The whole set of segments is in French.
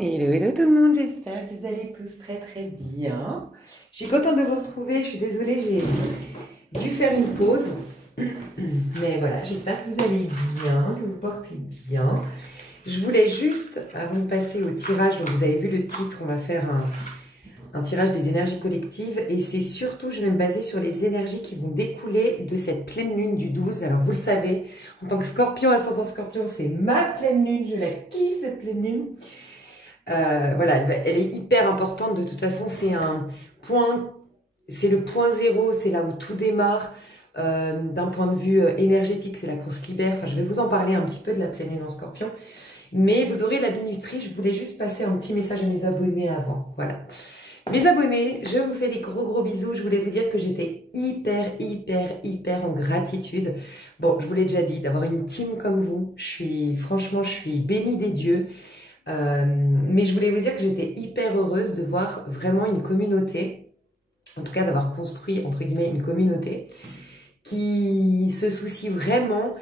Hello, hello tout le monde, j'espère que vous allez tous très très bien. Je suis contente de vous retrouver, je suis désolée, j'ai dû faire une pause. Mais voilà, j'espère que vous allez bien, que vous portez bien. Je voulais juste, avant de passer au tirage, donc vous avez vu le titre, on va faire un tirage des énergies collectives. Et c'est surtout, je vais me baser sur les énergies qui vont découler de cette pleine lune du 12. Alors vous le savez, en tant que scorpion, ascendant scorpion, c'est ma pleine lune, je la kiffe cette pleine lune. Voilà, elle est hyper importante. De toute façon, c'est un point, c'est le point zéro, c'est là où tout démarre. D'un point de vue énergétique, c'est là qu'on se libère. Enfin, je vais vous en parler un petit peu de la pleine lune en scorpion. Mais vous aurez la minuterie. Je voulais juste passer un petit message à mes abonnés avant. Voilà. Mes abonnés, je vous fais des gros bisous. Je voulais vous dire que j'étais hyper en gratitude. Bon, je vous l'ai déjà dit, d'avoir une team comme vous. Franchement, je suis bénie des dieux. Mais je voulais vous dire que j'étais hyper heureuse de voir vraiment une communauté, en tout cas d'avoir construit entre guillemets une communauté qui se soucie vraiment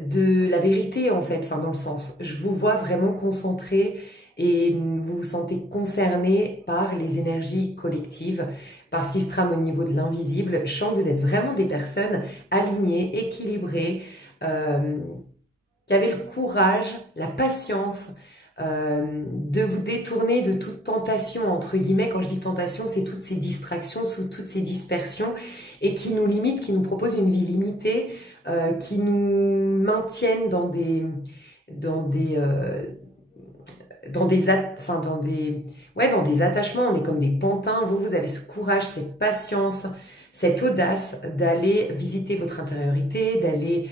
de la vérité en fait, enfin dans le sens, je vous vois vraiment concentrés et vous vous sentez concernés par les énergies collectives, par ce qui se trame au niveau de l'invisible. Je sens que vous êtes vraiment des personnes alignées, équilibrées, qui avaient le courage, la patience, de vous détourner de toute tentation, entre guillemets. Quand je dis tentation, c'est toutes ces distractions, toutes ces dispersions, et qui nous limitent, qui nous proposent une vie limitée, qui nous maintiennent dans des attachements. On est comme des pantins. Vous avez ce courage, cette patience, cette audace d'aller visiter votre intériorité, d'aller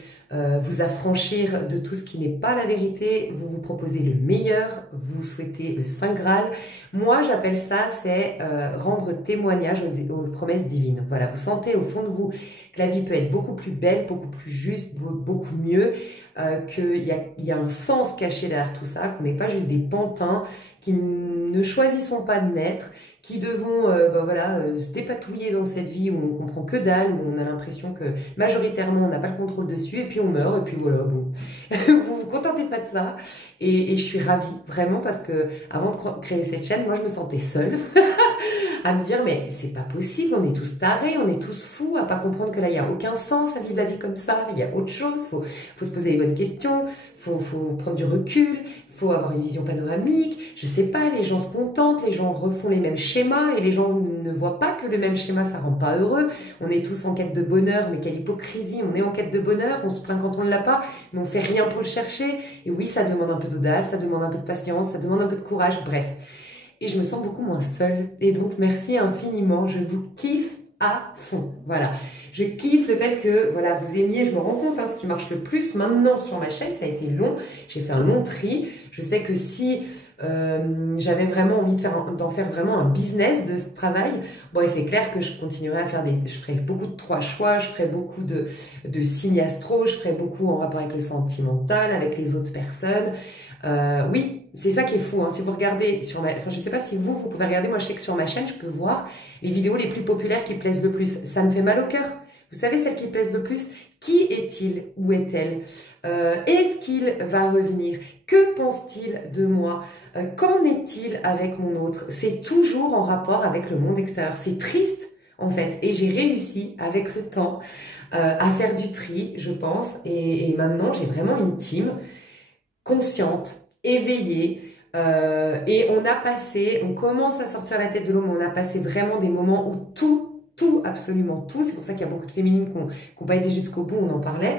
vous affranchir de tout ce qui n'est pas la vérité. Vous vous proposez le meilleur, vous souhaitez le Saint Graal. Moi, j'appelle ça, c'est rendre témoignage aux promesses divines. Voilà, vous sentez au fond de vous que la vie peut être beaucoup plus belle, beaucoup plus juste, beaucoup mieux, qu'il y a un sens caché derrière tout ça, qu'on n'est pas juste des pantins qui ne choisissons pas de naître, qui devons se dépatouiller dans cette vie où on comprend que dalle, où on a l'impression que majoritairement on n'a pas le contrôle dessus, et puis on meurt, et puis voilà, bon. Vous vous contentez pas de ça, et je suis ravie, vraiment, parce que avant de créer cette chaîne, moi je me sentais seule, à me dire mais c'est pas possible, on est tous tarés, on est tous fous à pas comprendre que là il n'y a aucun sens à vivre la vie comme ça, il y a autre chose, faut se poser les bonnes questions, faut prendre du recul, faut avoir une vision panoramique, je sais pas, les gens se contentent, les gens refont les mêmes schémas et les gens ne voient pas que le même schéma ça rend pas heureux. On est tous en quête de bonheur, mais quelle hypocrisie, on est en quête de bonheur, on se plaint quand on ne l'a pas, mais on fait rien pour le chercher. Et oui, ça demande un peu d'audace, ça demande un peu de patience, ça demande un peu de courage, bref. Et je me sens beaucoup moins seule. Et donc, merci infiniment. Je vous kiffe à fond. Voilà. Je kiffe le fait que, voilà, vous aimiez. Je me rends compte, hein, ce qui marche le plus maintenant sur ma chaîne, ça a été long. J'ai fait un long tri. Je sais que si j'avais vraiment envie d'en faire vraiment un business de ce travail, bon, et c'est clair que je continuerai à faire je ferai beaucoup de 3 choix, je ferai beaucoup de signes astro, je ferai beaucoup en rapport avec le sentimental, avec les autres personnes. Oui, c'est ça qui est fou, hein. Si vous regardez sur enfin, je sais pas si vous pouvez regarder, moi je sais que sur ma chaîne, je peux voir les vidéos les plus populaires qui plaisent le plus. Ça me fait mal au cœur. Vous savez, celles qui plaisent le plus, qui est-il? Où est-elle? Est-ce qu'il va revenir? Que pense-t-il de moi? Qu'en est-il avec mon autre? C'est toujours en rapport avec le monde extérieur. C'est triste, en fait. Et j'ai réussi, avec le temps, à faire du tri, je pense. Et maintenant, j'ai vraiment une team consciente, éveillée, et on commence à sortir la tête de l'eau, mais on a passé vraiment des moments où absolument tout, c'est pour ça qu'il y a beaucoup de féminines qui n'ont pas été jusqu'au bout, on en parlait,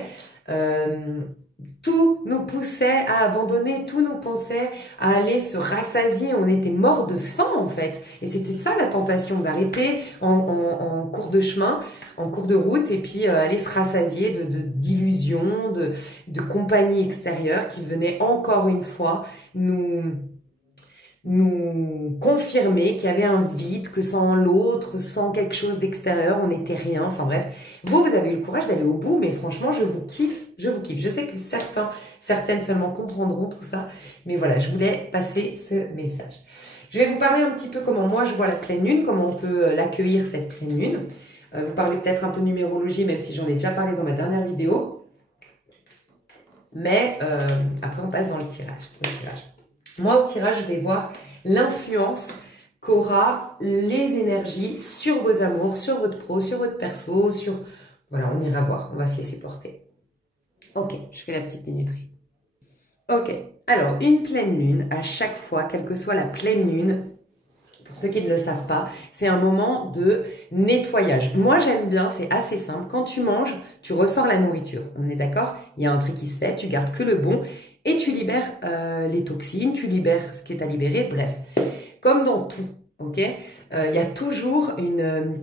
tout nous poussait à abandonner, tout nous pensait à aller se rassasier, on était mort de faim en fait, et c'était ça la tentation, d'arrêter en cours de chemin, en cours de route, et puis aller se rassasier d'illusions, de compagnie extérieure qui venait encore une fois nous confirmer qu'il y avait un vide, que sans l'autre, sans quelque chose d'extérieur, on n'était rien. Enfin bref, vous avez eu le courage d'aller au bout, mais franchement, je vous kiffe, je vous kiffe. Je sais que certaines seulement comprendront tout ça, mais voilà, je voulais passer ce message. Je vais vous parler un petit peu comment moi je vois la pleine lune, comment on peut l'accueillir cette pleine lune. Vous parlez peut-être un peu de numérologie, même si j'en ai déjà parlé dans ma dernière vidéo. Mais après, on passe dans le tirage. Moi, au tirage, je vais voir l'influence qu'aura les énergies sur vos amours, sur votre pro, sur votre perso, sur... Voilà, on ira voir, on va se laisser porter. Ok, je fais la petite minuterie. Ok, alors une pleine lune, à chaque fois, quelle que soit la pleine lune, pour ceux qui ne le savent pas, c'est un moment de nettoyage. Moi, j'aime bien, c'est assez simple. Quand tu manges, tu ressors la nourriture. On est d'accord? Il y a un truc qui se fait, tu gardes que le bon et tu libères les toxines, tu libères ce qui est à libérer, bref. Comme dans tout, ok? Il y a toujours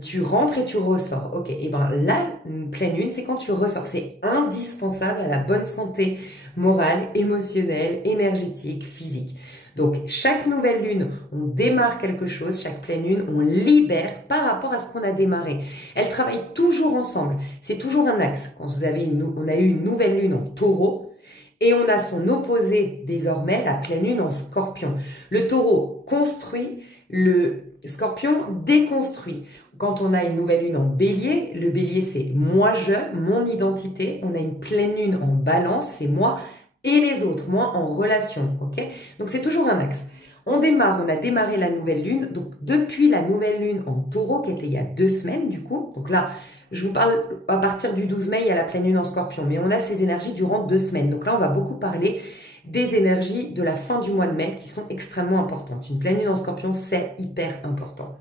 tu rentres et tu ressors. Ok, et ben là, une pleine lune, c'est quand tu ressors. C'est indispensable à la bonne santé morale, émotionnelle, énergétique, physique. Donc, chaque nouvelle lune, on démarre quelque chose, chaque pleine lune, on libère par rapport à ce qu'on a démarré. Elles travaillent toujours ensemble. C'est toujours un axe. Quand on a eu une nouvelle lune en taureau, et on a son opposé désormais, la pleine lune en scorpion. Le taureau construit, le scorpion déconstruit. Quand on a une nouvelle lune en bélier, le bélier c'est moi, mon identité. On a une pleine lune en balance, c'est moi et les autres, moi en relation, ok? Donc c'est toujours un axe. On a démarré la nouvelle lune, donc depuis la nouvelle lune en taureau, qui était il y a 2 semaines du coup, donc là, je vous parle à partir du 12 mai, il y a la pleine lune en scorpion, mais on a ces énergies durant 2 semaines. Donc là, on va beaucoup parler des énergies de la fin du mois de mai qui sont extrêmement importantes. Une pleine lune en scorpion, c'est hyper important.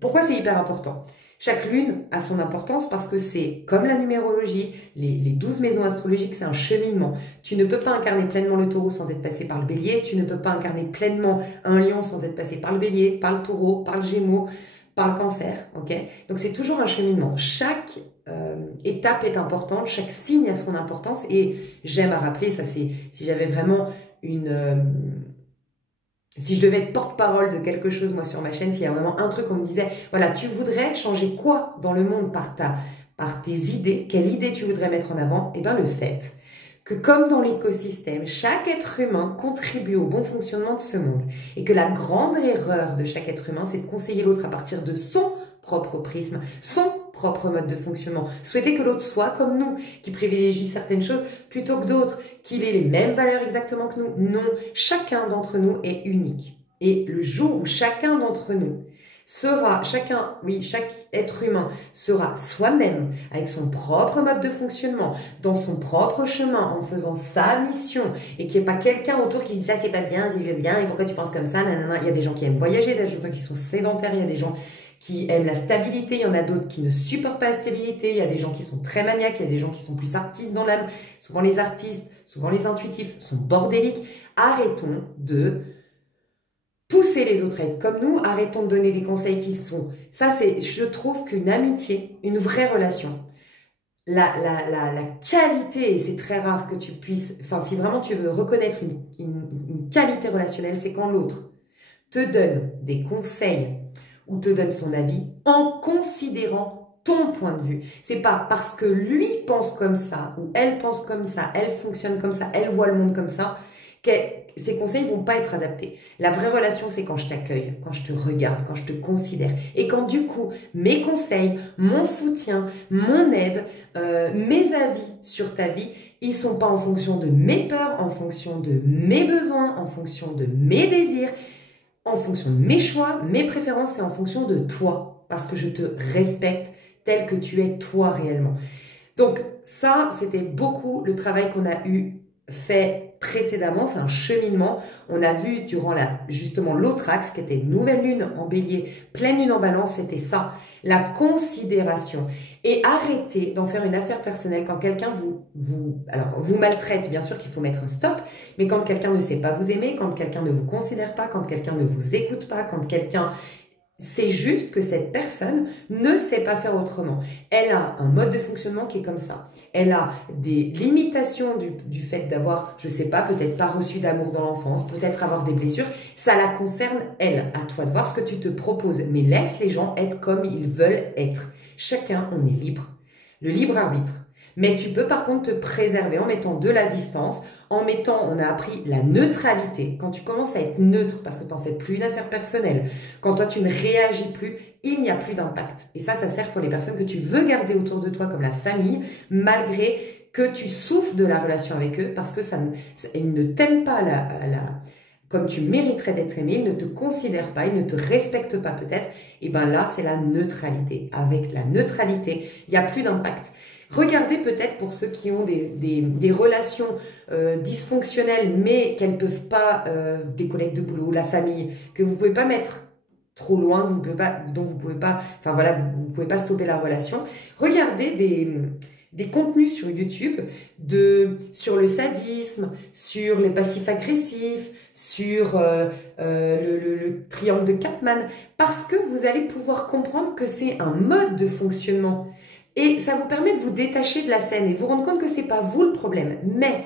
Pourquoi c'est hyper important? Chaque lune a son importance parce que c'est comme la numérologie, les 12 maisons astrologiques, c'est un cheminement. Tu ne peux pas incarner pleinement le taureau sans être passé par le bélier, tu ne peux pas incarner pleinement un lion sans être passé par le bélier, par le taureau, par le gémeaux, par le cancer, ok? Donc c'est toujours un cheminement. Chaque étape est importante, chaque signe a son importance et j'aime à rappeler, ça c'est, si j'avais vraiment si je devais être porte-parole de quelque chose, moi, sur ma chaîne, s'il y a vraiment un truc, on me disait, voilà, tu voudrais changer quoi dans le monde par tes idées, quelle idée tu voudrais mettre en avant? Eh bien, le fait que comme dans l'écosystème, chaque être humain contribue au bon fonctionnement de ce monde et que la grande erreur de chaque être humain, c'est de conseiller l'autre à partir de son propre prisme, son propre mode de fonctionnement. Souhaiter que l'autre soit comme nous, qui privilégie certaines choses plutôt que d'autres, qu'il ait les mêmes valeurs exactement que nous. Non, chacun d'entre nous est unique. Et le jour où chacun d'entre nous chaque être humain sera soi-même, avec son propre mode de fonctionnement, dans son propre chemin, en faisant sa mission, et qu'il n'y ait pas quelqu'un autour qui dit ça c'est pas bien, c'est bien, et pourquoi tu penses comme ça, nanana. Il y a des gens qui aiment voyager, il y a des gens qui sont sédentaires, il y a des gens qui aiment la stabilité, il y en a d'autres qui ne supportent pas la stabilité, il y a des gens qui sont très maniaques, il y a des gens qui sont plus artistes dans l'âme. Souvent les artistes, souvent les intuitifs sont bordéliques. Arrêtons de pousser les autres à être comme nous, arrêtons de donner des conseils qui sont... Ça, c'est, je trouve qu'une amitié, une vraie relation, la qualité, et c'est très rare que tu puisses... Enfin, si vraiment tu veux reconnaître une qualité relationnelle, c'est quand l'autre te donne des conseils ou te donne son avis en considérant ton point de vue. C'est pas parce que lui pense comme ça, ou elle pense comme ça, elle fonctionne comme ça, elle voit le monde comme ça, que ces conseils vont pas être adaptés. La vraie relation, c'est quand je t'accueille, quand je te regarde, quand je te considère. Et quand du coup, mes conseils, mon soutien, mon aide, mes avis sur ta vie, ils sont pas en fonction de mes peurs, en fonction de mes besoins, en fonction de mes désirs, en fonction de mes choix, mes préférences, c'est en fonction de toi. Parce que je te respecte tel que tu es toi réellement. Donc ça, c'était beaucoup le travail qu'on a fait précédemment, c'est un cheminement. On a vu durant justement l'autre axe qui était nouvelle lune en bélier, pleine lune en balance, c'était ça, la considération. Et arrêtez d'en faire une affaire personnelle quand quelqu'un vous maltraite, bien sûr qu'il faut mettre un stop, mais quand quelqu'un ne sait pas vous aimer, quand quelqu'un ne vous considère pas, quand quelqu'un ne vous écoute pas, quand quelqu'un... C'est juste que cette personne ne sait pas faire autrement. Elle a un mode de fonctionnement qui est comme ça. Elle a des limitations du fait d'avoir, je sais pas, peut-être pas reçu d'amour dans l'enfance, peut-être avoir des blessures. Ça la concerne, elle. À toi de voir ce que tu te proposes. Mais laisse les gens être comme ils veulent être. Chacun, on est libre. Le libre arbitre. Mais tu peux par contre te préserver en mettant de la distance, on a appris la neutralité. Quand tu commences à être neutre, parce que tu n'en fais plus une affaire personnelle, quand toi tu ne réagis plus, il n'y a plus d'impact. Et ça sert pour les personnes que tu veux garder autour de toi comme la famille, malgré que tu souffres de la relation avec eux, parce que ils ne t'aiment pas comme tu mériterais d'être aimé, il ne te considère pas, il ne te respecte pas peut-être, et bien là, c'est la neutralité. Avec la neutralité, il n'y a plus d'impact. Regardez peut-être pour ceux qui ont des relations dysfonctionnelles, mais qu'elles ne peuvent pas, des collègues de boulot, la famille, que vous ne pouvez pas mettre trop loin, dont vous pouvez pas, enfin voilà, vous pouvez pas stopper la relation. Regardez des contenus sur YouTube sur le sadisme, sur les passifs agressifs, sur le triangle de Cartman, parce que vous allez pouvoir comprendre que c'est un mode de fonctionnement. Et ça vous permet de vous détacher de la scène et vous rendre compte que c'est pas vous le problème. Mais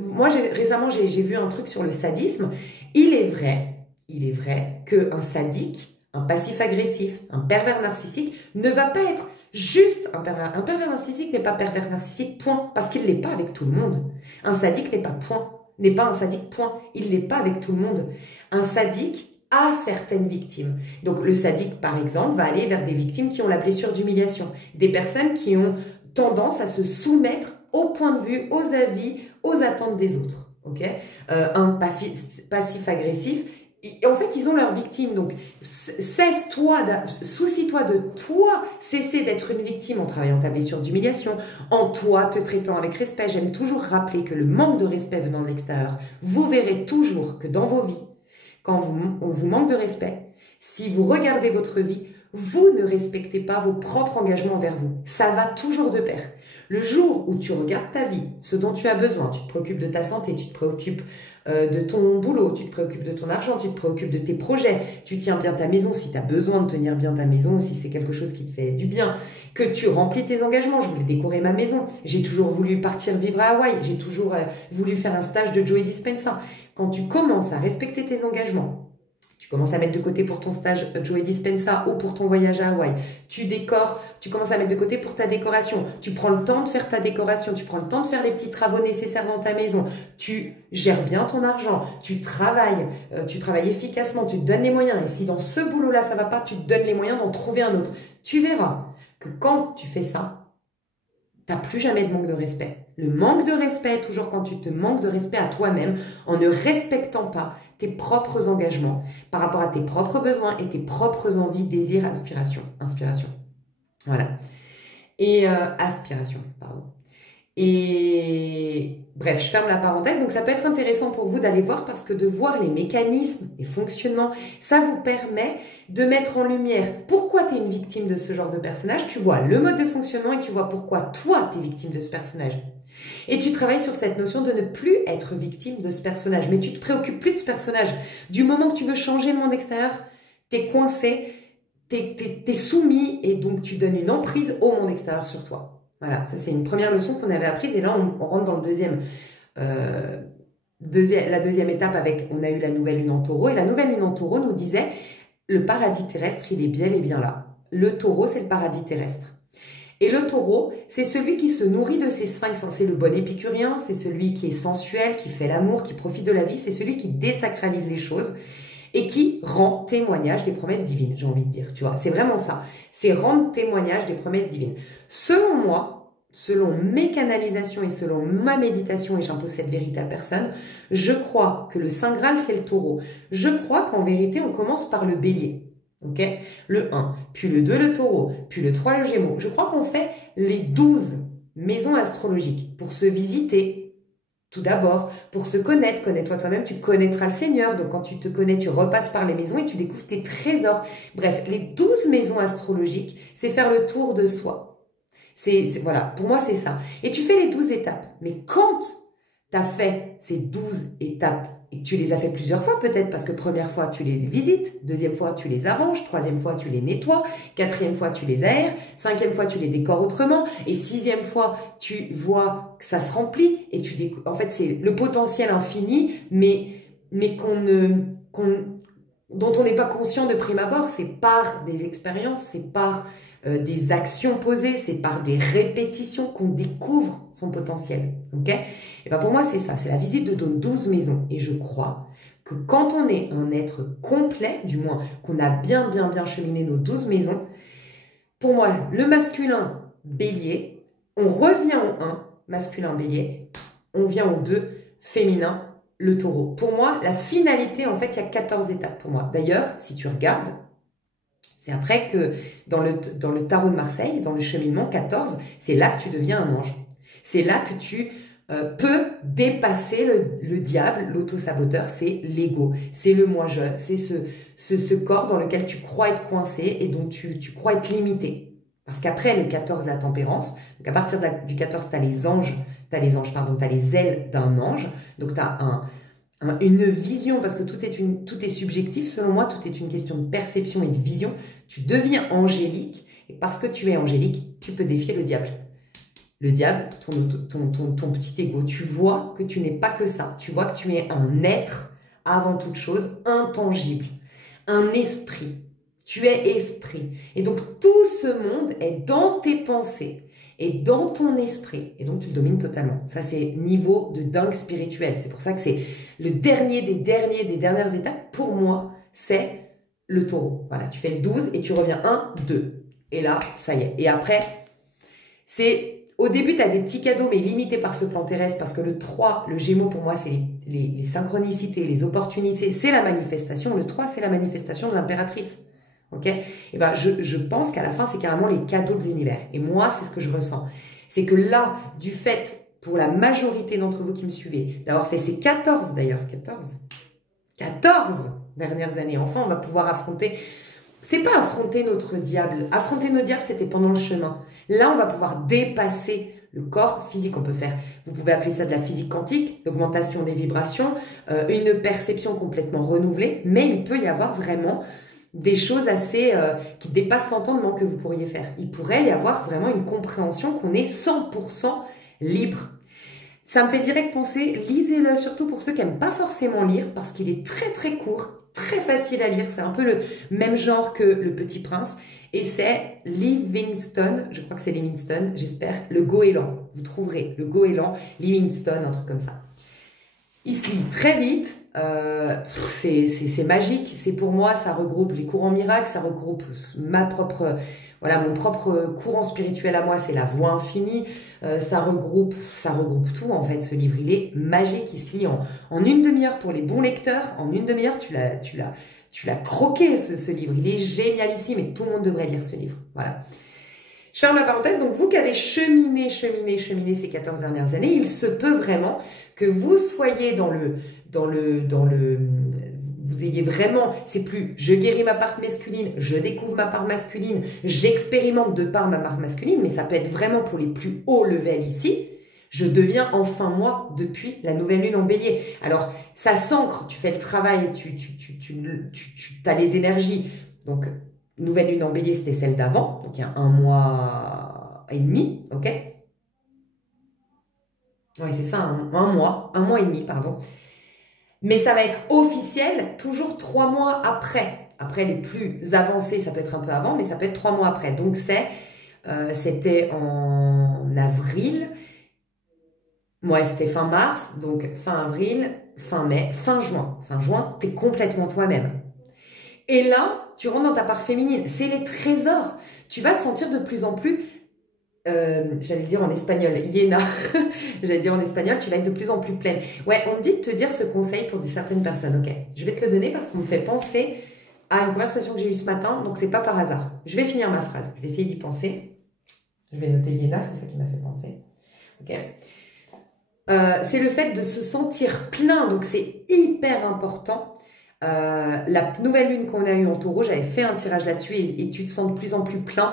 moi, récemment, j'ai vu un truc sur le sadisme. Il est vrai qu'un sadique, un passif agressif, un pervers narcissique ne va pas être juste un pervers. Un pervers narcissique n'est pas pervers narcissique, point. Parce qu'il ne l'est pas avec tout le monde. Un sadique n'est pas un sadique, point. Il ne l'est pas avec tout le monde. Un sadique à certaines victimes. Donc le sadique, par exemple, va aller vers des victimes qui ont la blessure d'humiliation, des personnes qui ont tendance à se soumettre au point de vue, aux avis, aux attentes des autres. Okay, un passif agressif, en fait, ils ont leurs victimes. Donc, soucie-toi de toi, cesser d'être une victime en travaillant ta blessure d'humiliation, en toi, te traitant avec respect. J'aime toujours rappeler que le manque de respect venant de l'extérieur, vous verrez toujours que dans vos vies, quand on vous manque de respect, si vous regardez votre vie, vous ne respectez pas vos propres engagements envers vous. Ça va toujours de pair. Le jour où tu regardes ta vie, ce dont tu as besoin, tu te préoccupes de ta santé, tu te préoccupes de ton boulot, tu te préoccupes de ton argent, tu te préoccupes de tes projets, tu tiens bien ta maison si tu as besoin de tenir bien ta maison ou si c'est quelque chose qui te fait du bien, que tu remplis tes engagements. Je voulais décorer ma maison, j'ai toujours voulu partir vivre à Hawaï, j'ai toujours voulu faire un stage de Joe Dispenza. Quand tu commences à respecter tes engagements, tu commences à mettre de côté pour ton stage Joe Dispenza ou pour ton voyage à Hawaï. Tu décores, tu commences à mettre de côté pour ta décoration. Tu prends le temps de faire ta décoration. Tu prends le temps de faire les petits travaux nécessaires dans ta maison. Tu gères bien ton argent. Tu travailles efficacement. Tu te donnes les moyens. Et si dans ce boulot-là, ça ne va pas, tu te donnes les moyens d'en trouver un autre. Tu verras que quand tu fais ça, tu n'as plus jamais de manque de respect. Le manque de respect, toujours quand tu te manques de respect à toi-même, en ne respectant pas tes propres engagements par rapport à tes propres besoins et tes propres envies, désirs, inspiration. Voilà. Et aspiration, pardon. Et bref, je ferme la parenthèse. Donc, ça peut être intéressant pour vous d'aller voir parce que de voir les mécanismes, les fonctionnements, ça vous permet de mettre en lumière pourquoi tu es une victime de ce genre de personnage. Tu vois le mode de fonctionnement et tu vois pourquoi toi, tu es victime de ce personnage. Et tu travailles sur cette notion de ne plus être victime de ce personnage. Mais tu ne te préoccupes plus de ce personnage. Du moment que tu veux changer le monde extérieur, tu es coincé, tu es soumis et donc tu donnes une emprise au monde extérieur sur toi. Voilà, ça c'est une première leçon qu'on avait apprise et là on rentre dans la deuxième étape avec, on a eu la nouvelle lune en taureau et la nouvelle lune en taureau nous disait le paradis terrestre il est bel et bien là. Le taureau c'est le paradis terrestre. Et le taureau, c'est celui qui se nourrit de ses cinq sens. C'est le bon épicurien, c'est celui qui est sensuel, qui fait l'amour, qui profite de la vie, c'est celui qui désacralise les choses et qui rend témoignage des promesses divines, j'ai envie de dire, tu vois. C'est vraiment ça, c'est rendre témoignage des promesses divines. Selon moi, selon mes canalisations et selon ma méditation, et j'impose cette vérité à personne, je crois que le Saint Graal, c'est le taureau. Je crois qu'en vérité, on commence par le bélier. Ok, le 1, puis le 2, le taureau, puis le 3, le gémeaux. Je crois qu'on fait les 12 maisons astrologiques pour se visiter. Tout d'abord, pour se connaître, connais-toi toi-même, tu connaîtras le Seigneur. Donc quand tu te connais, tu repasses par les maisons et tu découvres tes trésors. Bref, les 12 maisons astrologiques, c'est faire le tour de soi. Voilà, pour moi c'est ça. Et tu fais les 12 étapes. Mais quand tu as fait ces 12 étapes, et que tu les as fait plusieurs fois peut-être, parce que première fois tu les visites, deuxième fois tu les arranges, troisième fois tu les nettoies, quatrième fois tu les aères, cinquième fois tu les décores autrement, et sixième fois tu vois que ça se remplit, et en fait c'est le potentiel infini, mais dont on n'est pas conscient de prime abord. C'est par des expériences, c'est par des actions posées, c'est par des répétitions qu'on découvre son potentiel. Ok ? Et ben pour moi, c'est ça, c'est la visite de nos 12 maisons. Et je crois que quand on est un être complet, du moins qu'on a bien cheminé nos 12 maisons, pour moi, le masculin bélier, on revient au 1, masculin bélier, on vient au 2, féminin, le taureau. Pour moi, la finalité, en fait, il y a 14 étapes pour moi. D'ailleurs, si tu regardes, c'est après que dans le tarot de Marseille, dans le cheminement 14, c'est là que tu deviens un ange. C'est là que tu peux dépasser le diable, l'auto-saboteur, c'est l'ego, c'est le moi-je, c'est ce corps dans lequel tu crois être coincé et dont tu crois être limité. Parce qu'après le 14, la tempérance, donc à partir du 14, tu as les anges, t'as les ailes d'un ange, donc tu as une vision, parce que tout est subjectif, selon moi, tout est une question de perception et de vision. Tu deviens angélique, et parce que tu es angélique, tu peux défier le diable. Le diable, ton petit ego, tu vois que tu n'es pas que ça. Tu vois que tu es un être, avant toute chose, intangible, un esprit. Tu es esprit. Et donc, tout ce monde est dans tes pensées et dans ton esprit. Et donc, tu le domines totalement. Ça, c'est niveau de dingue spirituel. C'est pour ça que c'est le dernier des dernières étapes. Pour moi, c'est le taureau. Voilà, tu fais le 12 et tu reviens 1, 2. Et là, ça y est. Et après, c'est... Au début, tu as des petits cadeaux, mais limités par ce plan terrestre, parce que le 3, le Gémeaux, pour moi, c'est les synchronicités, les opportunités, c'est la manifestation. Le 3, c'est la manifestation de l'impératrice. Ok? Et ben, je pense qu'à la fin, c'est carrément les cadeaux de l'univers. Et moi, c'est ce que je ressens. C'est que là, du fait, pour la majorité d'entre vous qui me suivez, d'avoir fait ces 14 d'ailleurs, 14 dernières années, enfin, on va pouvoir affronter... C'est pas affronter notre diable. Affronter nos diables, c'était pendant le chemin. Là, on va pouvoir dépasser le corps physique. On peut faire, vous pouvez appeler ça de la physique quantique, l'augmentation des vibrations, une perception complètement renouvelée, mais il peut y avoir vraiment des choses assez qui dépassent l'entendement que vous pourriez faire. Il pourrait y avoir vraiment une compréhension qu'on est 100% libre. Ça me fait direct penser, lisez-le, surtout pour ceux qui n'aiment pas forcément lire, parce qu'il est très très court, très facile à lire. C'est un peu le même genre que Le Petit Prince. Et c'est Livingstone, je crois que c'est Livingstone, j'espère, le Goéland. Vous trouverez le Goéland, Livingstone, un truc comme ça. Il se lit très vite, c'est magique. C'est pour moi, ça regroupe les courants miracles, ça regroupe mon propre courant spirituel à moi, c'est la voie infinie. Ça regroupe tout en fait, ce livre. Il est magique, il se lit en une demi-heure pour les bons lecteurs. En une demi-heure, tu l'as croqué ce livre. Il est génialissime et tout le monde devrait lire ce livre. Voilà. Je ferme la parenthèse. Donc vous qui avez cheminé ces 14 dernières années, il se peut vraiment que vous soyez vous ayez vraiment, c'est plus je guéris ma part masculine, je découvre ma part masculine, j'expérimente de par ma part masculine, mais ça peut être vraiment pour les plus hauts levels ici. Je deviens enfin moi depuis la nouvelle lune en bélier. Alors, ça s'ancre, tu fais le travail, tu as les énergies. Donc, nouvelle lune en bélier, c'était celle d'avant, donc il y a 1 mois et demi, ok? Ouais, c'est ça, un mois et demi, pardon. Mais ça va être officiel toujours 3 mois après. Après, les plus avancés, ça peut être un peu avant, mais ça peut être 3 mois après. Donc, c'était en avril. Ouais, c'était fin mars, donc fin avril, fin mai, fin juin. Fin juin, t'es complètement toi-même. Et là, tu rentres dans ta part féminine. C'est les trésors. Tu vas te sentir de plus en plus... j'allais dire en espagnol, Yéna, j'allais dire en espagnol, tu vas être de plus en plus pleine. Ouais, on me dit de te dire ce conseil pour certaines personnes, ok. Je vais te le donner parce qu'on me fait penser à une conversation que j'ai eue ce matin, donc c'est pas par hasard. Je vais finir ma phrase, je vais essayer d'y penser. Je vais noter Yéna, c'est ça qui m'a fait penser. Ok. C'est le fait de se sentir plein, donc c'est hyper important. La nouvelle lune qu'on a eue en taureau, j'avais fait un tirage là-dessus et tu te sens de plus en plus plein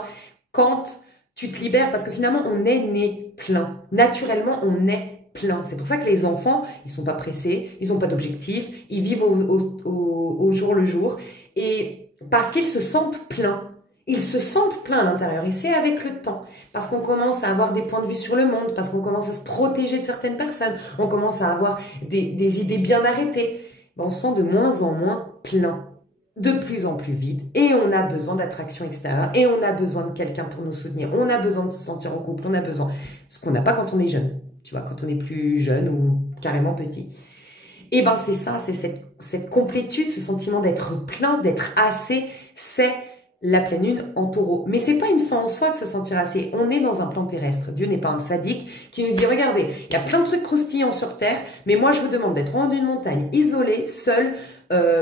quand tu te libères, parce que finalement, on est né plein. Naturellement, on est plein. C'est pour ça que les enfants, ils sont pas pressés, ils n'ont pas d'objectif, ils vivent au jour le jour. Et parce qu'ils se sentent pleins. Ils se sentent pleins à l'intérieur. Et c'est avec le temps. Parce qu'on commence à avoir des points de vue sur le monde, parce qu'on commence à se protéger de certaines personnes, on commence à avoir des idées bien arrêtées. On se sent de moins en moins plein. De plus en plus vide, et on a besoin d'attraction extérieure, et on a besoin de quelqu'un pour nous soutenir, on a besoin de se sentir en couple, on a besoin, ce qu'on n'a pas quand on est jeune, tu vois, quand on est plus jeune ou carrément petit. Et ben c'est ça, c'est cette complétude, ce sentiment d'être plein, d'être assez, c'est la pleine lune en taureau. Mais c'est pas une fin en soi de se sentir assez. On est dans un plan terrestre. Dieu n'est pas un sadique qui nous dit, regardez, il y a plein de trucs croustillants sur Terre, mais moi je vous demande d'être en haut d'une montagne, isolé, seul,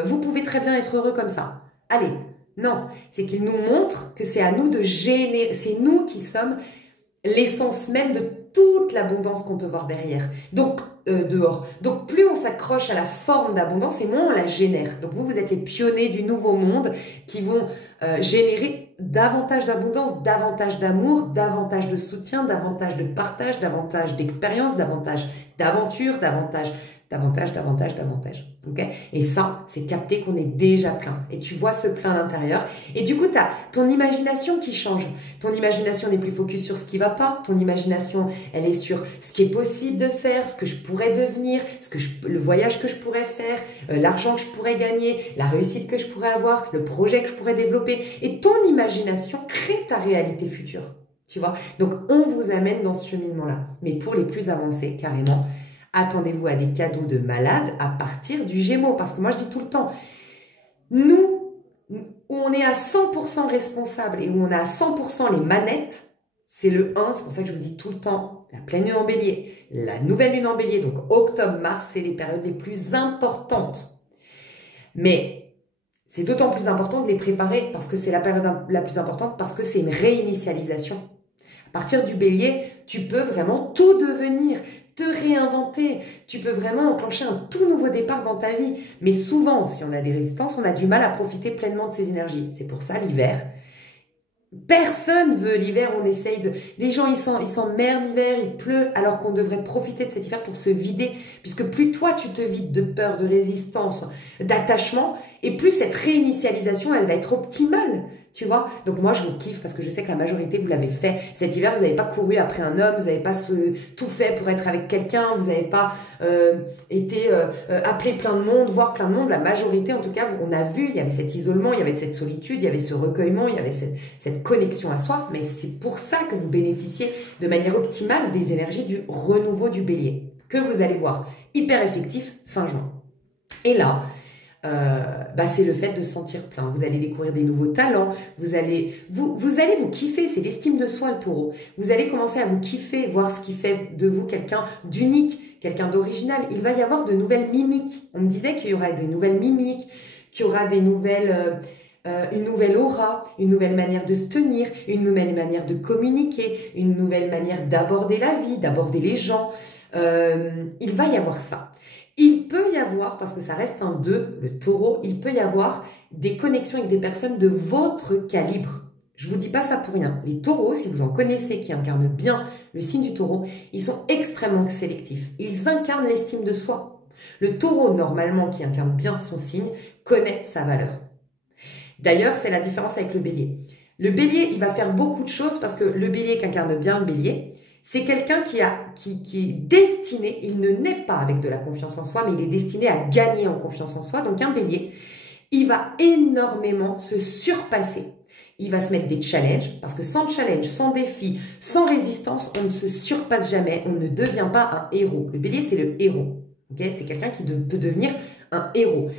vous pouvez très bien être heureux comme ça. Allez, non, c'est qu'il nous montre que c'est à nous de générer, c'est nous qui sommes l'essence même de toute l'abondance qu'on peut voir derrière. Donc, dehors. Donc, plus on s'accroche à la forme d'abondance et moins on la génère. Donc, vous êtes les pionniers du nouveau monde qui vont générer davantage d'abondance, davantage d'amour, davantage de soutien, davantage de partage, davantage d'expérience, davantage d'aventure, davantage. Okay, et ça, c'est capter qu'on est déjà plein. Et tu vois ce plein à l'intérieur. Et du coup, tu as ton imagination qui change. Ton imagination n'est plus focus sur ce qui va pas. Ton imagination, elle est sur ce qui est possible de faire, ce que je pourrais devenir, le voyage que je pourrais faire, l'argent que je pourrais gagner, la réussite que je pourrais avoir, le projet que je pourrais développer. Et ton imagination crée ta réalité future. Tu vois? Donc, on vous amène dans ce cheminement-là. Mais pour les plus avancés, carrément, attendez-vous à des cadeaux de malade à partir du Gémeaux. Parce que moi, je dis tout le temps, nous, où on est à 100% responsable et où on a à 100% les manettes, c'est le 1. C'est pour ça que je vous dis tout le temps, la pleine lune en bélier, la nouvelle lune en bélier, donc octobre, mars, c'est les périodes les plus importantes. Mais c'est d'autant plus important de les préparer parce que c'est la période la plus importante, parce que c'est une réinitialisation. À partir du bélier, tu peux vraiment tout devenir, te réinventer, tu peux vraiment enclencher un tout nouveau départ dans ta vie. Mais souvent, si on a des résistances, on a du mal à profiter pleinement de ces énergies. C'est pour ça, l'hiver, personne veut l'hiver, on essaye de... Les gens, ils s'emmerdent l'hiver, il pleut, alors qu'on devrait profiter de cet hiver pour se vider, puisque plus toi, tu te vides de peur, de résistance, d'attachement, et plus cette réinitialisation, elle va être optimale. Tu vois, donc moi je vous kiffe parce que je sais que la majorité vous l'avez fait. Cet hiver, vous n'avez pas couru après un homme, vous n'avez pas tout fait pour être avec quelqu'un, vous n'avez pas été appelé plein de monde, voir plein de monde. La majorité, en tout cas, on a vu, il y avait cet isolement, il y avait cette solitude, il y avait ce recueillement, il y avait cette connexion à soi. Mais c'est pour ça que vous bénéficiez de manière optimale des énergies du renouveau du bélier, que vous allez voir hyper effectif fin juin. Et là, c'est le fait de se sentir plein. Vous allez découvrir des nouveaux talents, vous allez vous kiffer, c'est l'estime de soi le taureau. Vous allez commencer à vous kiffer, voir ce qui fait de vous quelqu'un d'unique, quelqu'un d'original. Il va y avoir de nouvelles mimiques. On me disait qu'il y aura des nouvelles mimiques, qu'il y aura des nouvelles... une nouvelle aura, une nouvelle manière de se tenir, une nouvelle manière de communiquer, une nouvelle manière d'aborder la vie, d'aborder les gens. Il va y avoir ça. Il peut y avoir, parce que ça reste un 2, le taureau, il peut y avoir des connexions avec des personnes de votre calibre. Je vous dis pas ça pour rien. Les taureaux, si vous en connaissez qui incarnent bien le signe du taureau, ils sont extrêmement sélectifs. Ils incarnent l'estime de soi. Le taureau, normalement, qui incarne bien son signe, connaît sa valeur. D'ailleurs, c'est la différence avec le bélier. Le bélier, il va faire beaucoup de choses parce que le bélier qui incarne bien le bélier, c'est quelqu'un qui est destiné, il ne naît pas avec de la confiance en soi, mais il est destiné à gagner en confiance en soi. Donc un bélier, il va énormément se surpasser. Il va se mettre des challenges, parce que sans challenge, sans défi, sans résistance, on ne se surpasse jamais, on ne devient pas un héros. Le bélier, c'est le héros. Okay, c'est quelqu'un qui peut devenir un héros.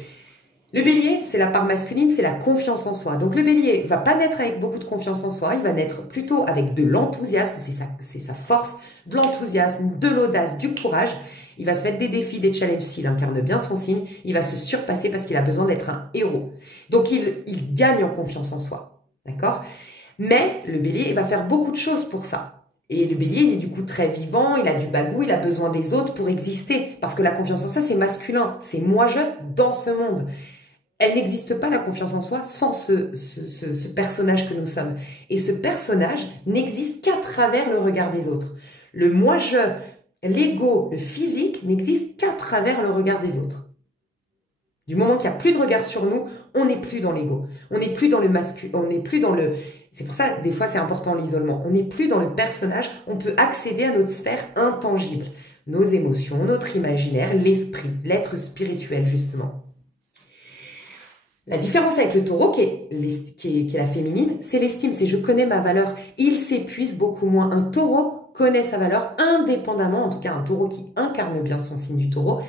Le bélier, c'est la part masculine, c'est la confiance en soi. Donc le bélier va pas naître avec beaucoup de confiance en soi, il va naître plutôt avec de l'enthousiasme, c'est sa force, de l'enthousiasme, de l'audace, du courage. Il va se mettre des défis, des challenges s'il incarne bien son signe, il va se surpasser parce qu'il a besoin d'être un héros. Donc il gagne en confiance en soi, d'accord? Mais le bélier, il va faire beaucoup de choses pour ça. Et le bélier, il est du coup très vivant, il a du bagou, il a besoin des autres pour exister. Parce que la confiance en soi, c'est masculin, c'est moi-je dans ce monde. Elle n'existe pas, la confiance en soi, sans ce personnage que nous sommes. Et ce personnage n'existe qu'à travers le regard des autres. Le moi-je, l'ego, le physique n'existe qu'à travers le regard des autres. Du moment qu'il n'y a plus de regard sur nous, on n'est plus dans l'ego. On n'est plus dans le masculin, on n'est plus dans le... C'est pour ça, des fois, c'est important l'isolement. On n'est plus dans le personnage, on peut accéder à notre sphère intangible. Nos émotions, notre imaginaire, l'esprit, l'être spirituel, justement. La différence avec le taureau, qui est la féminine, c'est l'estime, c'est je connais ma valeur. Il s'épuise beaucoup moins. Un taureau connaît sa valeur indépendamment, en tout cas un taureau qui incarne bien son signe du taureau,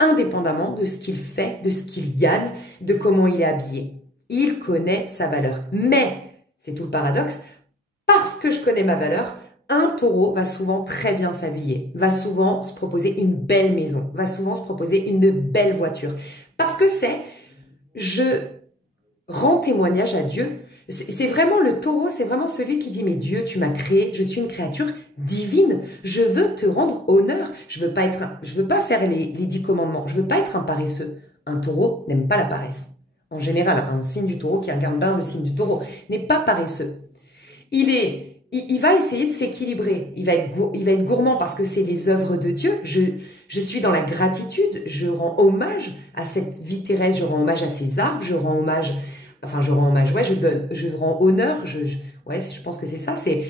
indépendamment de ce qu'il fait, de ce qu'il gagne, de comment il est habillé. Il connaît sa valeur. Mais, c'est tout le paradoxe, parce que je connais ma valeur, un taureau va souvent très bien s'habiller, va souvent se proposer une belle maison, va souvent se proposer une belle voiture. Parce que je rends témoignage à Dieu. C'est vraiment le taureau, c'est vraiment celui qui dit « Mais Dieu, tu m'as créé, je suis une créature divine, je veux te rendre honneur, je veux pas faire les 10 commandements, je veux pas être un paresseux. » Un taureau n'aime pas la paresse. En général, un signe du taureau qui incarne bien le signe du taureau n'est pas paresseux. Il va essayer de s'équilibrer, il va être gourmand parce que c'est les œuvres de Dieu. Je suis dans la gratitude, je rends hommage à cette vie terrestre, je rends hommage à ces arbres, je rends hommage, ouais, je rends honneur, ouais, je pense que c'est ça, c'est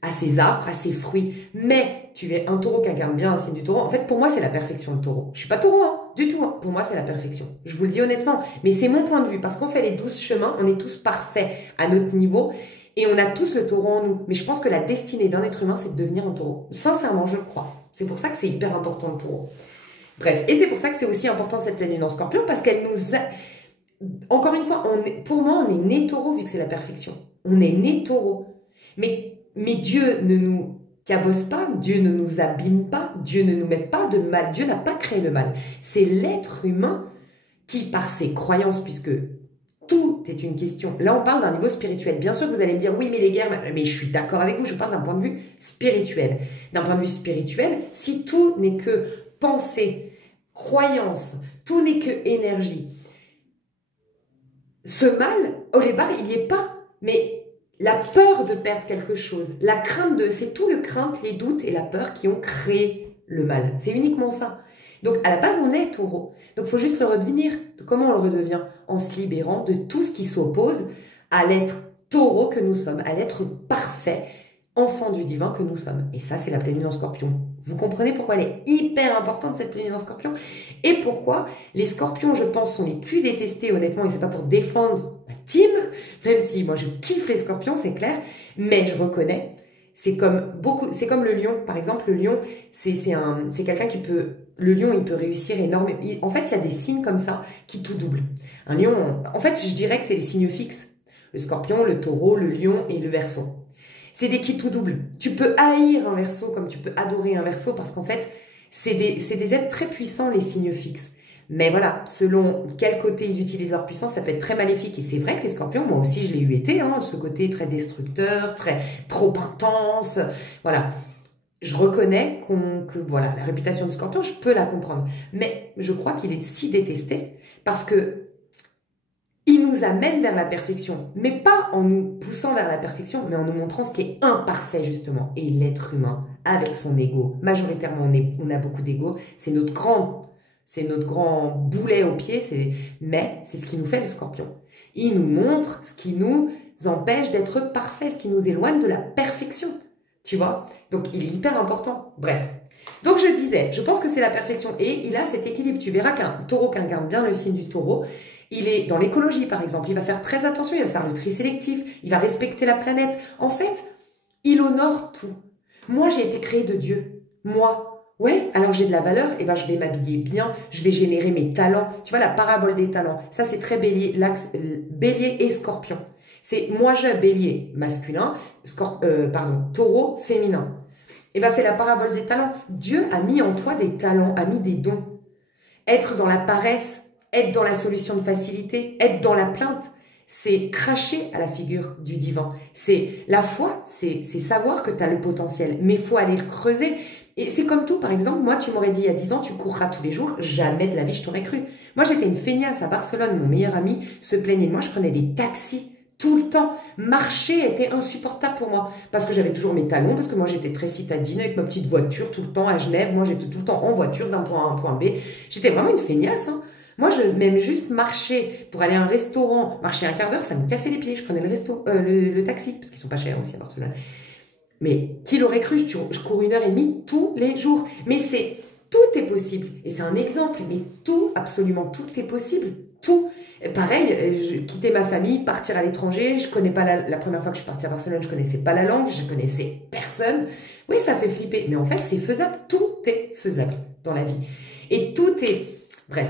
à ces arbres, à ces fruits. Mais tu es un taureau qui incarne bien un signe du taureau. En fait, pour moi, c'est la perfection le taureau. Je suis pas taureau, hein, du tout. Hein. Pour moi, c'est la perfection. Je vous le dis honnêtement. Mais c'est mon point de vue parce qu'on fait les 12 chemins, on est tous parfaits à notre niveau. Et on a tous le taureau en nous. Mais je pense que la destinée d'un être humain, c'est de devenir un taureau. Sincèrement, je le crois. C'est pour ça que c'est hyper important le taureau. Bref, et c'est pour ça que c'est aussi important cette pleine lune en scorpion, parce qu'elle nous a... Encore une fois, pour moi, on est né taureau vu que c'est la perfection. On est né taureau. Mais Dieu ne nous cabosse pas, Dieu ne nous abîme pas, Dieu ne nous met pas de mal. Dieu n'a pas créé le mal. C'est l'être humain qui, par ses croyances, puisque... tout est une question. Là, on parle d'un niveau spirituel. Bien sûr que vous allez me dire, oui, mais les guerres, mais je suis d'accord avec vous, je parle d'un point de vue spirituel. D'un point de vue spirituel, si tout n'est que pensée, croyance, tout n'est que énergie, ce mal, au départ, il n'y est pas. Mais la peur de perdre quelque chose, la crainte c'est tout le crainte, les doutes et la peur qui ont créé le mal. C'est uniquement ça. Donc, à la base, on est taureau. Donc, il faut juste le redevenir. Comment on le redevient? En se libérant de tout ce qui s'oppose à l'être taureau que nous sommes, à l'être parfait, enfant du divin que nous sommes. Et ça, c'est la pleine lune en scorpion. Vous comprenez pourquoi elle est hyper importante, cette pleine lune en scorpion? Et pourquoi les scorpions, je pense, sont les plus détestés, honnêtement, et c'est pas pour défendre ma team, même si moi, je kiffe les scorpions, c'est clair, mais je reconnais, c'est comme le lion, par exemple. Le lion, c'est quelqu'un qui peut... Le lion, il peut réussir énormément. En fait, il y a des signes comme ça qui tout doublent. Un lion, en fait, je dirais que c'est les signes fixes. Le scorpion, le taureau, le lion et le verseau. C'est des qui tout doublent. Tu peux haïr un verseau comme tu peux adorer un verseau parce qu'en fait, c'est des êtres très puissants, les signes fixes. Mais voilà, selon quel côté ils utilisent leur puissance, ça peut être très maléfique. Et c'est vrai que les scorpions, moi aussi, je l'ai eu été, hein, ce côté très destructeur, trop intense. Voilà. Je reconnais que voilà, la réputation du scorpion, je peux la comprendre. Mais je crois qu'il est si détesté parce que il nous amène vers la perfection. Mais pas en nous poussant vers la perfection, mais en nous montrant ce qui est imparfait, justement. Et l'être humain, avec son ego, majoritairement, on a beaucoup d'ego, c'est notre grand boulet au pied, mais c'est ce qui nous fait le scorpion. Il nous montre ce qui nous empêche d'être parfait, ce qui nous éloigne de la perfection. Tu vois? Donc, il est hyper important. Bref. Donc, je disais, je pense que c'est la perfection. Et il a cet équilibre. Tu verras qu'un taureau qui incarne bien le signe du taureau, il est dans l'écologie, par exemple. Il va faire très attention, il va faire le tri sélectif, il va respecter la planète. En fait, il honore tout. Moi, j'ai été créée de Dieu. Moi. Ouais, alors j'ai de la valeur, et ben je vais m'habiller bien, je vais générer mes talents. Tu vois, la parabole des talents. Ça, c'est très bélier, l'axe bélier et scorpion. C'est moi, j'ai bélier masculin, taureau féminin. Et ben c'est la parabole des talents. Dieu a mis en toi des talents, a mis des dons. Être dans la paresse, être dans la solution de facilité, être dans la plainte, c'est cracher à la figure du divin. C'est la foi, c'est savoir que tu as le potentiel, mais il faut aller le creuser. Et c'est comme tout, par exemple, moi, tu m'aurais dit il y a 10 ans, tu courras tous les jours, jamais de la vie, je t'aurais cru. Moi, j'étais une feignasse à Barcelone, mon meilleur ami se plaignait de moi, je prenais des taxis. Tout le temps, marcher était insupportable pour moi parce que j'avais toujours mes talons, parce que moi j'étais très citadine avec ma petite voiture tout le temps à Genève. Moi j'étais tout le temps en voiture d'un point A à un point B. J'étais vraiment une feignasse. Hein. Moi, même juste marcher pour aller à un restaurant, marcher un quart d'heure, ça me cassait les pieds. Je prenais le taxi parce qu'ils sont pas chers aussi à Barcelone. Mais qui l'aurait cru, je cours 1h30 tous les jours. Mais tout est possible. Et c'est un exemple, mais tout, absolument tout est possible. Tout. Pareil, quitter ma famille, partir à l'étranger, je connais pas la première fois que je suis partie à Barcelone, je connaissais pas la langue, je connaissais personne. Oui, ça fait flipper, mais en fait, c'est faisable. Tout est faisable dans la vie. Et tout est... Bref.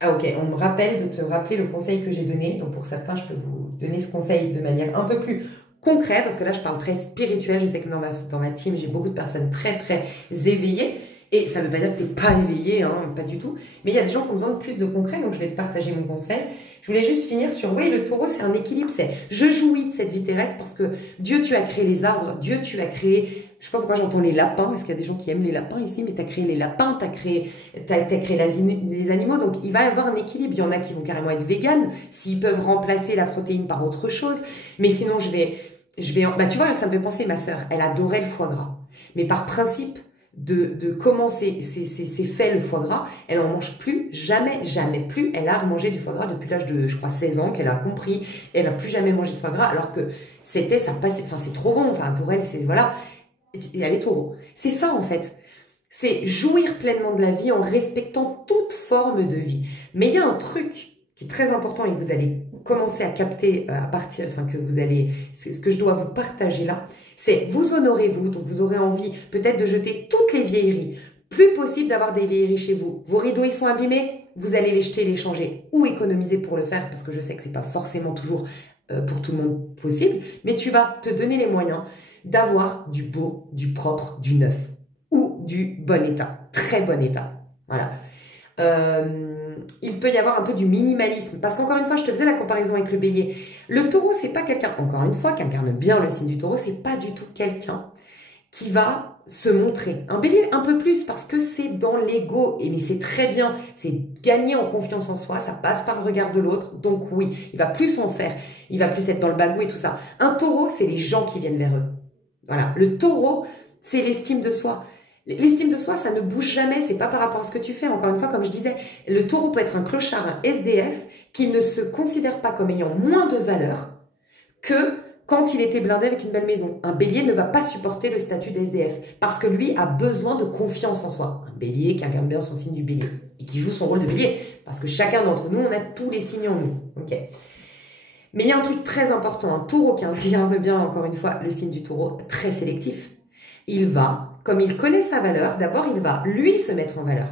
Ah ok, on me rappelle de te rappeler le conseil que j'ai donné. Donc pour certains, je peux vous donner ce conseil de manière un peu plus concrète, parce que là, je parle très spirituel. Je sais que dans ma team, j'ai beaucoup de personnes très, très éveillées. Et ça ne veut pas dire que tu n'es pas éveillé, hein, pas du tout. Mais il y a des gens qui ont besoin de plus de concret, donc je vais te partager mon conseil. Je voulais juste finir sur, oui, le taureau, c'est un équilibre. C'est, je jouis de cette vie terrestre parce que Dieu, tu as créé les arbres. Dieu, tu as créé, je sais pas pourquoi j'entends les lapins, parce qu'il y a des gens qui aiment les lapins ici, mais tu as créé les lapins, t'as créé les animaux, donc il va y avoir un équilibre. Il y en a qui vont carrément être véganes, s'ils peuvent remplacer la protéine par autre chose. Mais sinon, bah tu vois, ça me fait penser, ma sœur, elle adorait le foie gras. Mais par principe de comment c'est fait le foie gras, elle en mange plus, jamais, jamais plus. Elle a remangé du foie gras depuis l'âge de, je crois, 16 ans, qu'elle a compris. Elle n'a plus jamais mangé de foie gras, alors que ça passait, enfin, c'est trop bon, enfin, pour elle, c'est, voilà. Et elle est taureau. C'est ça, en fait. C'est jouir pleinement de la vie en respectant toute forme de vie. Mais il y a un truc qui est très important et que vous allez commencer à capter à partir, enfin que vous allez, c'est ce que je dois vous partager là, c'est vous honorez-vous, donc vous aurez envie peut-être de jeter toutes les vieilleries. Plus possible d'avoir des vieilleries chez vous. Vos rideaux, ils sont abîmés, vous allez les jeter, les changer ou économiser pour le faire parce que je sais que c'est pas forcément toujours pour tout le monde possible, mais tu vas te donner les moyens d'avoir du beau, du propre, du neuf ou du bon état, très bon état. Voilà. Il peut y avoir un peu du minimalisme. Parce qu'encore une fois, je te faisais la comparaison avec le bélier. Le taureau, c'est pas quelqu'un, encore une fois, qui incarne bien le signe du taureau, c'est pas du tout quelqu'un qui va se montrer. Un bélier, un peu plus, parce que c'est dans l'ego. Et mais c'est très bien, c'est gagner en confiance en soi, ça passe par le regard de l'autre. Donc oui, il va plus en faire, il va plus être dans le bagou et tout ça. Un taureau, c'est les gens qui viennent vers eux. Voilà, le taureau, c'est l'estime de soi. L'estime de soi, ça ne bouge jamais, c'est pas par rapport à ce que tu fais. Encore une fois, comme je disais, le taureau peut être un clochard, un SDF, qui ne se considère pas comme ayant moins de valeur que quand il était blindé avec une belle maison. Un bélier ne va pas supporter le statut d'SDF, parce que lui a besoin de confiance en soi. Un bélier qui incarne bien son signe du bélier, et qui joue son rôle de bélier, parce que chacun d'entre nous, on a tous les signes en nous. Ok. Mais il y a un truc très important, un taureau qui incarne bien, encore une fois, le signe du taureau, très sélectif. Il va, comme il connaît sa valeur, d'abord il va, lui, se mettre en valeur.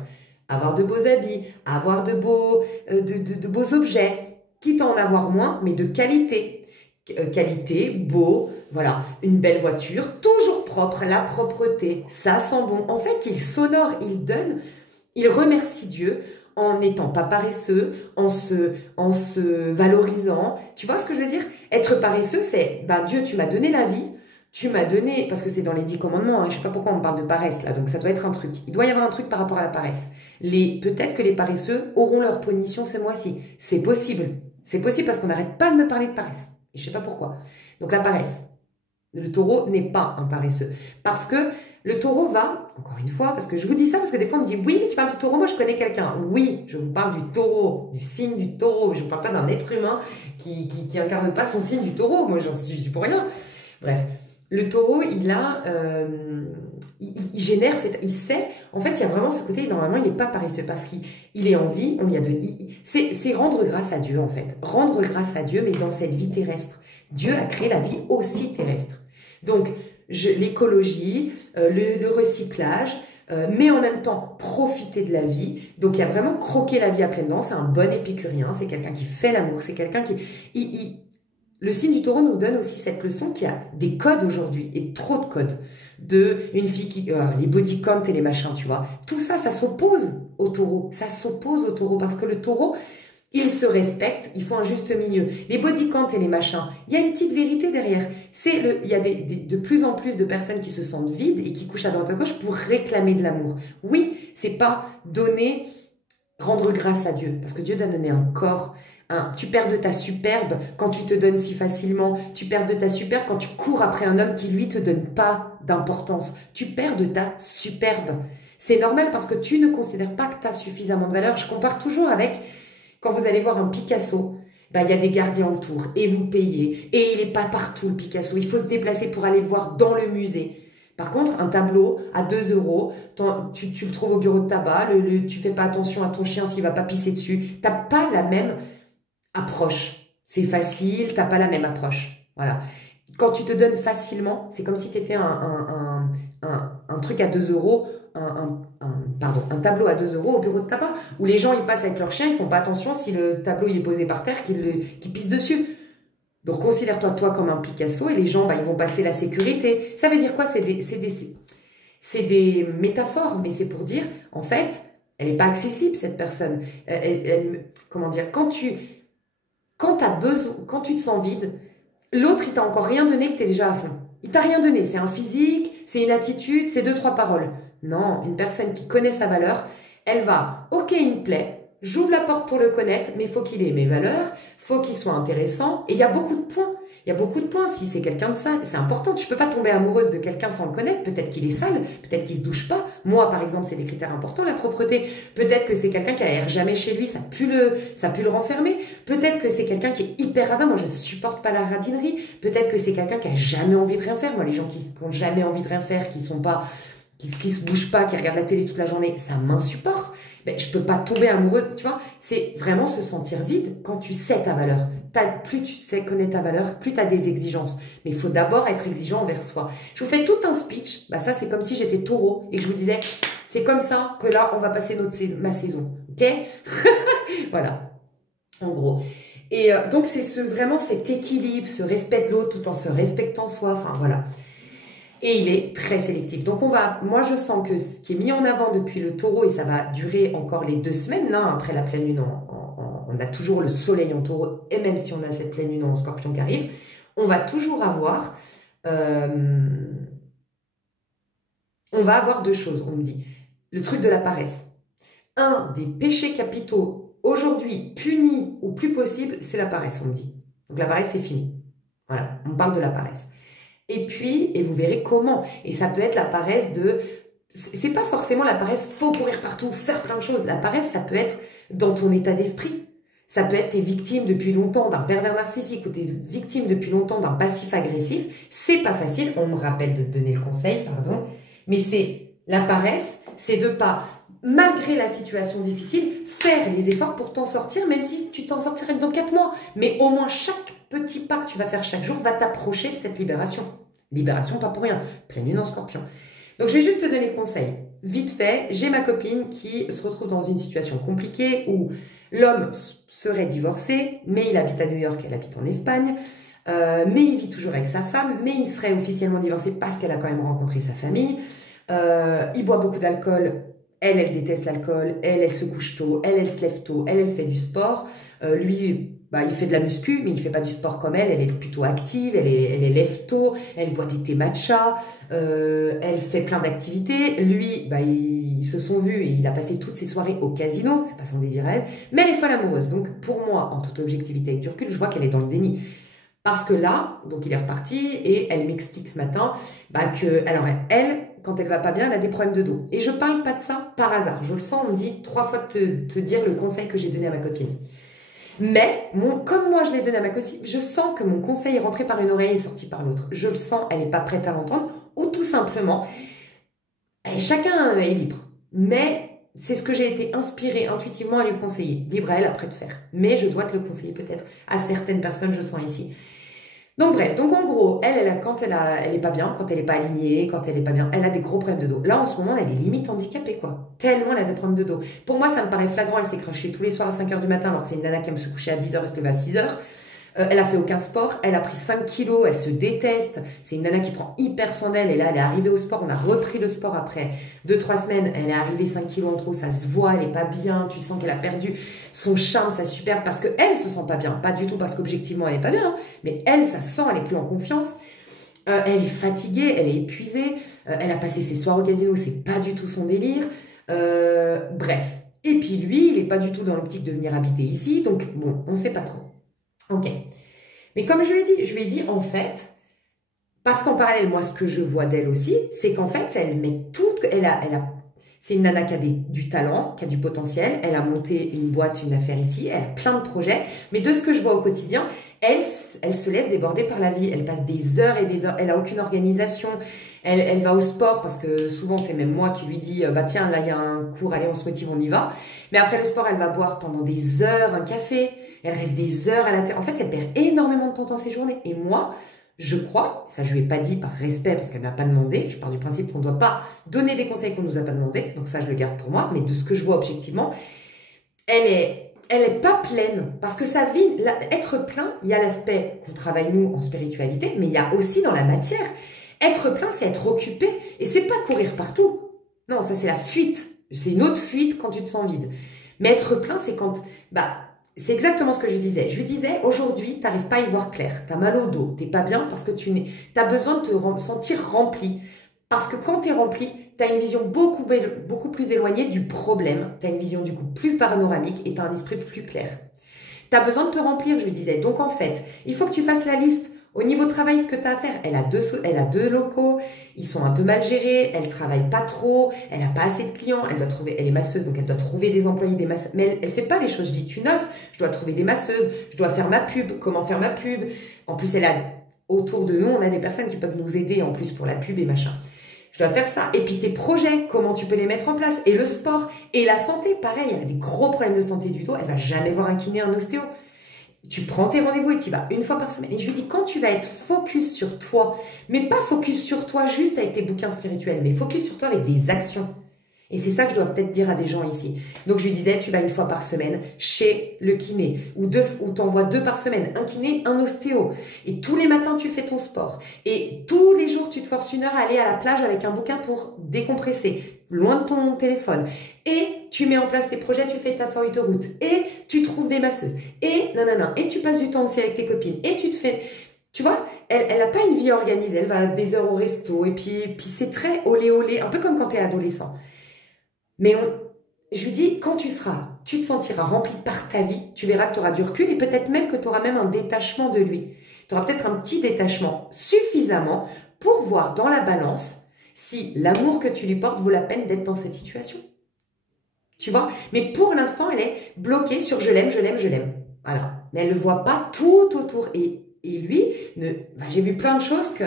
Avoir de beaux habits, avoir de beaux objets, quitte à en avoir moins, mais de qualité. Qualité, beau, voilà, une belle voiture, toujours propre, la propreté, ça sent bon. En fait, il s'honore, il donne, il remercie Dieu en n'étant pas paresseux, en se valorisant. Tu vois ce que je veux dire? Être paresseux, c'est, ben Dieu, tu m'as donné la vie, tu m'as donné, parce que c'est dans les 10 commandements, hein, je ne sais pas pourquoi on parle de paresse là, donc ça doit être un truc. Il doit y avoir un truc par rapport à la paresse. Peut-être que les paresseux auront leur punition ce mois-ci. C'est possible. C'est possible parce qu'on n'arrête pas de me parler de paresse. Et je ne sais pas pourquoi. Donc la paresse. Le taureau n'est pas un paresseux. Parce que le taureau va, encore une fois, parce que je vous dis ça, parce que des fois on me dit, oui, mais tu parles du taureau, moi je connais quelqu'un. Oui, je vous parle du taureau, du signe du taureau. Je ne vous parle pas d'un être humain qui incarne pas son signe du taureau. Moi, je suis pour rien. Bref. Le taureau, il génère, il sait, en fait, il y a vraiment ce côté, normalement, il n'est pas paresseux parce qu'il est en vie, c'est rendre grâce à Dieu, en fait. Rendre grâce à Dieu, mais dans cette vie terrestre. Dieu a créé la vie aussi terrestre. Donc, l'écologie, le recyclage, mais en même temps, profiter de la vie. Donc, il y a vraiment croquer la vie à pleines dents, c'est un bon épicurien, c'est quelqu'un qui fait l'amour, c'est quelqu'un qui... Le signe du taureau nous donne aussi cette leçon qu'il y a des codes aujourd'hui, et trop de codes, une fille qui... les body count et les machins, tu vois. Tout ça, ça s'oppose au taureau. Ça s'oppose au taureau, parce que le taureau, il se respecte, il faut un juste milieu. Les body count et les machins, il y a une petite vérité derrière. Il y a de plus en plus de personnes qui se sentent vides et qui couchent à droite à gauche pour réclamer de l'amour. Oui, c'est pas rendre grâce à Dieu, parce que Dieu t'a donné un corps. Tu perds de ta superbe quand tu te donnes si facilement. Tu perds de ta superbe quand tu cours après un homme qui, lui, te donne pas d'importance. Tu perds de ta superbe. C'est normal parce que tu ne considères pas que tu as suffisamment de valeur. Je compare toujours avec quand vous allez voir un Picasso. Ben, il y a des gardiens autour et vous payez. Et il n'est pas partout, le Picasso. Il faut se déplacer pour aller le voir dans le musée. Par contre, un tableau à 2 €, tu le trouves au bureau de tabac, tu fais pas attention à ton chien s'il va pas pisser dessus. T'as pas la même approche. C'est facile, t'as pas la même approche. Voilà. Quand tu te donnes facilement, c'est comme si tu étais un truc à 2 €, un tableau à 2 euros au bureau de tabac, où les gens ils passent avec leur chien, ils font pas attention si le tableau il est posé par terre, qu'ils pissent dessus. Donc considère-toi toi comme un Picasso et les gens ils vont passer la sécurité. Ça veut dire quoi? C'est des métaphores, mais c'est pour dire, en fait, elle n'est pas accessible cette personne. Comment dire? Quand t'as besoin, quand tu te sens vide, l'autre il t'a encore rien donné que tu es déjà à fond. Il t'a rien donné, c'est un physique, c'est une attitude, c'est 2-3 paroles. Non, une personne qui connaît sa valeur, elle va, ok, il me plaît, j'ouvre la porte pour le connaître, mais il faut qu'il ait mes valeurs, faut qu'il soit intéressant, et il y a beaucoup de points. Il y a beaucoup de points, si c'est quelqu'un de ça, c'est important. Je ne peux pas tomber amoureuse de quelqu'un sans le connaître, peut-être qu'il est sale, peut-être qu'il ne se douche pas. Moi, par exemple, c'est des critères importants, la propreté. Peut-être que c'est quelqu'un qui n'aère jamais chez lui, ça pue le renfermer. Peut-être que c'est quelqu'un qui est hyper radin, moi je ne supporte pas la radinerie. Peut-être que c'est quelqu'un qui n'a jamais envie de rien faire. Moi, les gens qui n'ont jamais envie de rien faire, qui se bougent pas, qui regardent la télé toute la journée, ça m'insupporte. Ben, je peux pas tomber amoureuse, tu vois. C'est vraiment se sentir vide quand tu sais ta valeur. Plus tu sais connaître ta valeur, plus tu as des exigences. Mais il faut d'abord être exigeant envers soi. Je vous fais tout un speech. Ben ça, c'est comme si j'étais taureau et que je vous disais, c'est comme ça que là, on va passer ma saison. Ok? Voilà. En gros. Et donc, c'est vraiment cet équilibre, ce respect de l'autre tout en se respectant soi. Enfin, voilà. Et il est très sélectif. Donc moi je sens que ce qui est mis en avant depuis le taureau, et ça va durer encore les 2 semaines, là, après la pleine lune, on a toujours le soleil en taureau, et même si on a cette pleine lune en scorpion qui arrive, on va toujours avoir, on va avoir 2 choses, on me dit. Le truc de la paresse. Un des péchés capitaux, aujourd'hui, punis au plus possible, c'est la paresse, on me dit. Donc la paresse, c'est fini. Voilà, on parle de la paresse. Et puis, et vous verrez comment. Et ça peut être la paresse de... C'est pas forcément la paresse, faut courir partout, faire plein de choses. La paresse, ça peut être dans ton état d'esprit. Ça peut être t'es victime depuis longtemps d'un pervers narcissique ou t'es victime depuis longtemps d'un passif agressif. C'est pas facile. On me rappelle de te donner le conseil, pardon. Mais c'est la paresse, c'est de pas, malgré la situation difficile, faire les efforts pour t'en sortir, même si tu t'en sortirais que dans 4 mois. Mais au moins chaque petit pas que tu vas faire chaque jour va t'approcher de cette libération. Libération, pas pour rien. Pleine lune en scorpion. Donc, je vais juste te donner conseil. Vite fait, j'ai ma copine qui se retrouve dans une situation compliquée où l'homme serait divorcé, mais il habite à New York, elle habite en Espagne, mais il vit toujours avec sa femme, mais il serait officiellement divorcé parce qu'elle a quand même rencontré sa famille. Il boit beaucoup d'alcool. Elle déteste l'alcool. Elle se couche tôt. Elle se lève tôt. Elle fait du sport. Lui... Bah, il fait de la muscu, mais il fait pas du sport comme elle. Elle est plutôt active, elle est lève tôt, elle boit des thés matcha, elle fait plein d'activités. Lui, bah, ils se sont vus et il a passé toutes ses soirées au casino, c'est pas son délire elle, mais elle est folle amoureuse. Donc pour moi, en toute objectivité avec du recul, je vois qu'elle est dans le déni. Parce que là, donc il est reparti et elle m'explique ce matin bah, que, alors elle, quand elle va pas bien, elle a des problèmes de dos. Et je parle pas de ça par hasard. Je le sens, on me dit 3 fois de te dire le conseil que j'ai donné à ma copine. Mais, comme moi je l'ai donné à ma copine, je sens que mon conseil est rentré par une oreille et sorti par l'autre. Je le sens, elle n'est pas prête à l'entendre, ou tout simplement, chacun est libre. Mais c'est ce que j'ai été inspirée intuitivement à lui conseiller. Libre à elle après de faire. Mais je dois te le conseiller peut-être à certaines personnes, je sens ici. Donc bref, donc en gros, quand elle est pas bien, quand elle est pas alignée, quand elle est pas bien, elle a des gros problèmes de dos. Là, en ce moment, elle est limite handicapée, quoi. Tellement elle a des problèmes de dos. Pour moi, ça me paraît flagrant, elle s'est crachée tous les soirs à 5 h du matin, alors que c'est une nana qui aime se coucher à 10 h et se lever à 6 h. Elle a fait aucun sport, elle a pris 5 kilos, elle se déteste. C'est une nana qui prend hyper soin d'elle et là, elle est arrivée au sport. On a repris le sport après 2-3 semaines. Elle est arrivée 5 kilos en trop, ça se voit, elle est pas bien. Tu sens qu'elle a perdu son charme, sa superbe, parce qu'elle se sent pas bien. Pas du tout parce qu'objectivement, elle est pas bien, hein, mais elle, ça sent, elle est plus en confiance. Elle est fatiguée, elle est épuisée. Elle a passé ses soirs au casino, c'est pas du tout son délire. Bref. Et puis lui, il est pas du tout dans l'optique de venir habiter ici. Donc, bon, on sait pas trop. Ok. Mais comme je lui ai dit, en fait, parce qu'en parallèle, moi, ce que je vois d'elle aussi, c'est qu'en fait, elle met tout, c'est une nana qui a du talent, qui a du potentiel, elle a monté une boîte, une affaire ici, elle a plein de projets, mais de ce que je vois au quotidien, elle se laisse déborder par la vie, elle passe des heures et des heures, elle a aucune organisation, elle va au sport, parce que souvent, c'est même moi qui lui dis, bah tiens, là, il y a un cours, allez, on se motive, on y va. Mais après le sport, elle va boire pendant des heures un café, elle reste des heures à la terre. En fait, elle perd énormément de temps dans ses journées. Et moi, je crois, ça je lui ai pas dit par respect parce qu'elle ne m'a pas demandé, je pars du principe qu'on ne doit pas donner des conseils qu'on ne nous a pas demandé, donc ça je le garde pour moi, mais de ce que je vois objectivement, elle est pas pleine, parce que sa vie, être plein, il y a l'aspect qu'on travaille nous en spiritualité, mais il y a aussi dans la matière. Être plein, c'est être occupé, et c'est pas courir partout. Non, ça c'est la fuite, c'est une autre fuite quand tu te sens vide. Mais être plein, c'est quand, c'est exactement ce que je lui disais. Je lui disais, aujourd'hui, tu n'arrives pas à y voir clair, tu as mal au dos, tu n'es pas bien parce que tu as besoin de te sentir rempli. Parce que quand tu es rempli, tu as une vision beaucoup plus éloignée du problème, tu as une vision du coup plus panoramique et tu as un esprit plus clair. Tu as besoin de te remplir, je lui disais. Donc en fait, il faut que tu fasses la liste. Au niveau travail, ce que tu as à faire, elle a deux locaux, ils sont un peu mal gérés, elle travaille pas trop, elle n'a pas assez de clients, elle est masseuse, donc elle doit trouver des employés, des masseuses, mais elle fait pas les choses. Je dis, tu notes, je dois trouver des masseuses, je dois faire ma pub, comment faire ma pub. En plus, autour de nous, on a des personnes qui peuvent nous aider en plus pour la pub et machin. Je dois faire ça. Et puis tes projets, comment tu peux les mettre en place. Et le sport. Et la santé, pareil, elle a des gros problèmes de santé du dos. Elle va jamais voir un kiné, un ostéo. Tu prends tes rendez-vous et tu y vas une fois par semaine. Et je lui dis, quand tu vas être focus sur toi, mais pas focus sur toi juste avec tes bouquins spirituels, mais focus sur toi avec des actions. Et c'est ça que je dois peut-être dire à des gens ici. Donc, je lui disais, tu vas une fois par semaine chez le kiné ou t'envoies 2 par semaine, un kiné, un ostéo. Et tous les matins, tu fais ton sport. Et tous les jours, tu te forces 1 heure à aller à la plage avec un bouquin pour décompresser, loin de ton téléphone. Et tu mets en place tes projets, tu fais ta feuille de route. Et tu trouves des masseuses. Et nanana. Et tu passes du temps aussi avec tes copines. Et tu te fais... Tu vois, elle n'a pas une vie organisée. Elle va des heures au resto. Et puis c'est très olé olé, un peu comme quand tu es adolescent. Mais je lui dis, quand tu te sentiras rempli par ta vie, tu verras que tu auras du recul et peut-être même que tu auras même un détachement de lui. Tu auras peut-être un petit détachement suffisamment pour voir dans la balance si l'amour que tu lui portes vaut la peine d'être dans cette situation. Tu vois? Mais pour l'instant, elle est bloquée sur je l'aime, je l'aime, je l'aime. Voilà. Mais elle ne voit pas tout autour. Et lui, j'ai vu plein de choses que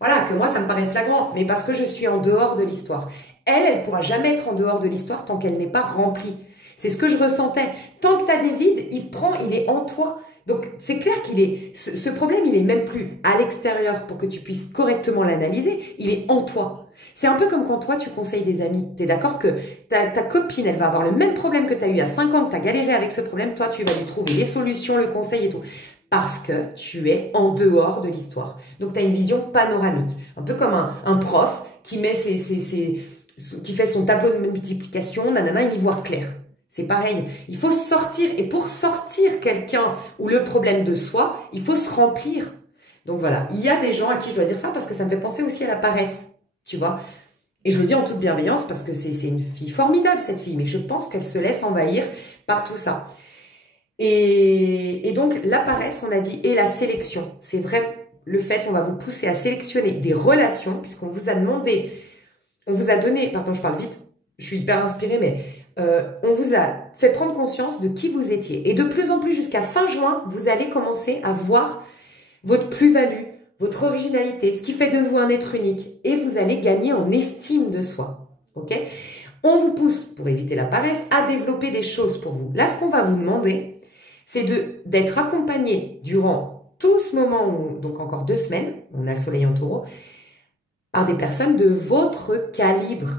moi, ça me paraît flagrant, mais parce que je suis en dehors de l'histoire. Elle ne pourra jamais être en dehors de l'histoire tant qu'elle n'est pas remplie. C'est ce que je ressentais. Tant que tu as des vides, il est en toi. Donc, c'est clair ce problème, il est même plus à l'extérieur pour que tu puisses correctement l'analyser. Il est en toi. C'est un peu comme quand toi, tu conseilles des amis. Tu es d'accord que ta copine, elle va avoir le même problème que tu as eu à 5 ans, que tu as galéré avec ce problème. Toi, tu vas lui trouver les solutions, le conseil et tout. Parce que tu es en dehors de l'histoire. Donc, tu as une vision panoramique. Un peu comme un prof qui met qui fait son tableau de multiplication, nanana, il y voit clair. C'est pareil. Il faut sortir. Et pour sortir quelqu'un ou le problème de soi, il faut se remplir. Donc voilà. Il y a des gens à qui je dois dire ça parce que ça me fait penser aussi à la paresse. Tu vois? Et je le dis en toute bienveillance parce que c'est une fille formidable, cette fille. Mais je pense qu'elle se laisse envahir par tout ça. Et donc, la paresse, on a dit, et la sélection. C'est vrai, le fait, on va vous pousser à sélectionner des relations puisqu'on vous a demandé... On vous a donné, pardon, je parle vite, je suis hyper inspirée, mais on vous a fait prendre conscience de qui vous étiez. Et de plus en plus, jusqu'à fin juin, vous allez commencer à voir votre plus-value, votre originalité, ce qui fait de vous un être unique. Et vous allez gagner en estime de soi. Ok? On vous pousse, pour éviter la paresse, à développer des choses pour vous. Là, ce qu'on va vous demander, c'est d'être accompagné durant tout ce moment, donc encore 2 semaines, on a le soleil en taureau, par des personnes de votre calibre.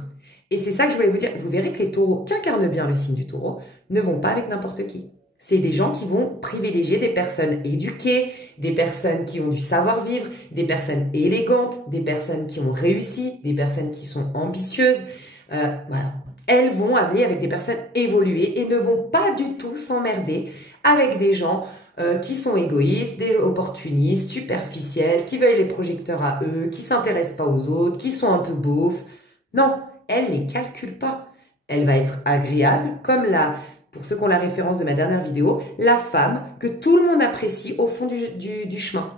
Et c'est ça que je voulais vous dire. Vous verrez que les taureaux qui incarnent bien le signe du taureau ne vont pas avec n'importe qui. C'est des gens qui vont privilégier des personnes éduquées, des personnes qui ont du savoir-vivre, des personnes élégantes, des personnes qui ont réussi, des personnes qui sont ambitieuses. Voilà. Elles vont aller avec des personnes évoluées et ne vont pas du tout s'emmerder avec des gens qui sont égoïstes, des opportunistes, superficiels, qui veulent les projecteurs à eux, qui ne s'intéressent pas aux autres, qui sont un peu beaufs. Non, elle ne les calcule pas. Elle va être agréable, comme pour ceux qui ont la référence de ma dernière vidéo, la femme que tout le monde apprécie au fond du chemin.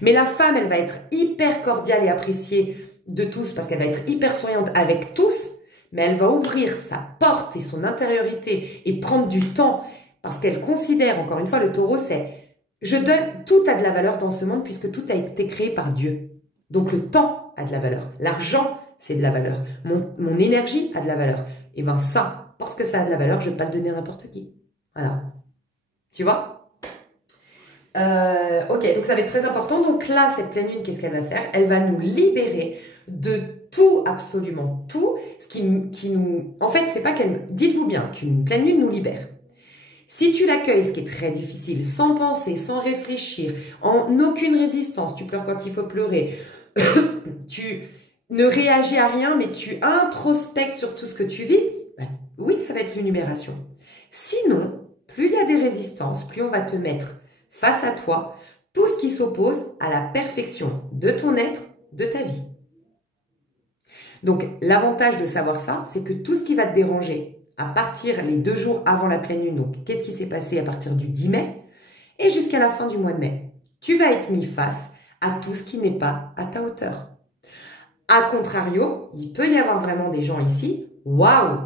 Mais la femme, elle va être hyper cordiale et appréciée de tous parce qu'elle va être hyper souriante avec tous, mais elle va ouvrir sa porte et son intériorité et prendre du temps parce qu'elle considère, encore une fois, le taureau, c'est je donne, tout a de la valeur dans ce monde puisque tout a été créé par Dieu. Donc le temps a de la valeur, l'argent, c'est de la valeur, mon énergie a de la valeur. Et bien ça, parce que ça a de la valeur, je ne vais pas le donner à n'importe qui. Voilà. Tu vois? Ok, donc ça va être très important. Donc là, cette pleine lune, qu'est-ce qu'elle va faire? Elle va nous libérer de tout, absolument tout, ce qui nous... En fait, c'est pas qu'elle... Dites-vous bien qu'une pleine lune nous libère. Si tu l'accueilles, ce qui est très difficile, sans penser, sans réfléchir, en aucune résistance, tu pleures quand il faut pleurer, tu ne réagis à rien, mais tu introspectes sur tout ce que tu vis, ben, oui, ça va être une libération. Sinon, plus il y a des résistances, plus on va te mettre face à toi tout ce qui s'oppose à la perfection de ton être, de ta vie. Donc, l'avantage de savoir ça, c'est que tout ce qui va te déranger à partir les 2 jours avant la pleine lune, donc qu'est-ce qui s'est passé à partir du 10 mai et jusqu'à la fin du mois de mai, tu vas être mis face à tout ce qui n'est pas à ta hauteur. A contrario, il peut y avoir vraiment des gens ici, waouh!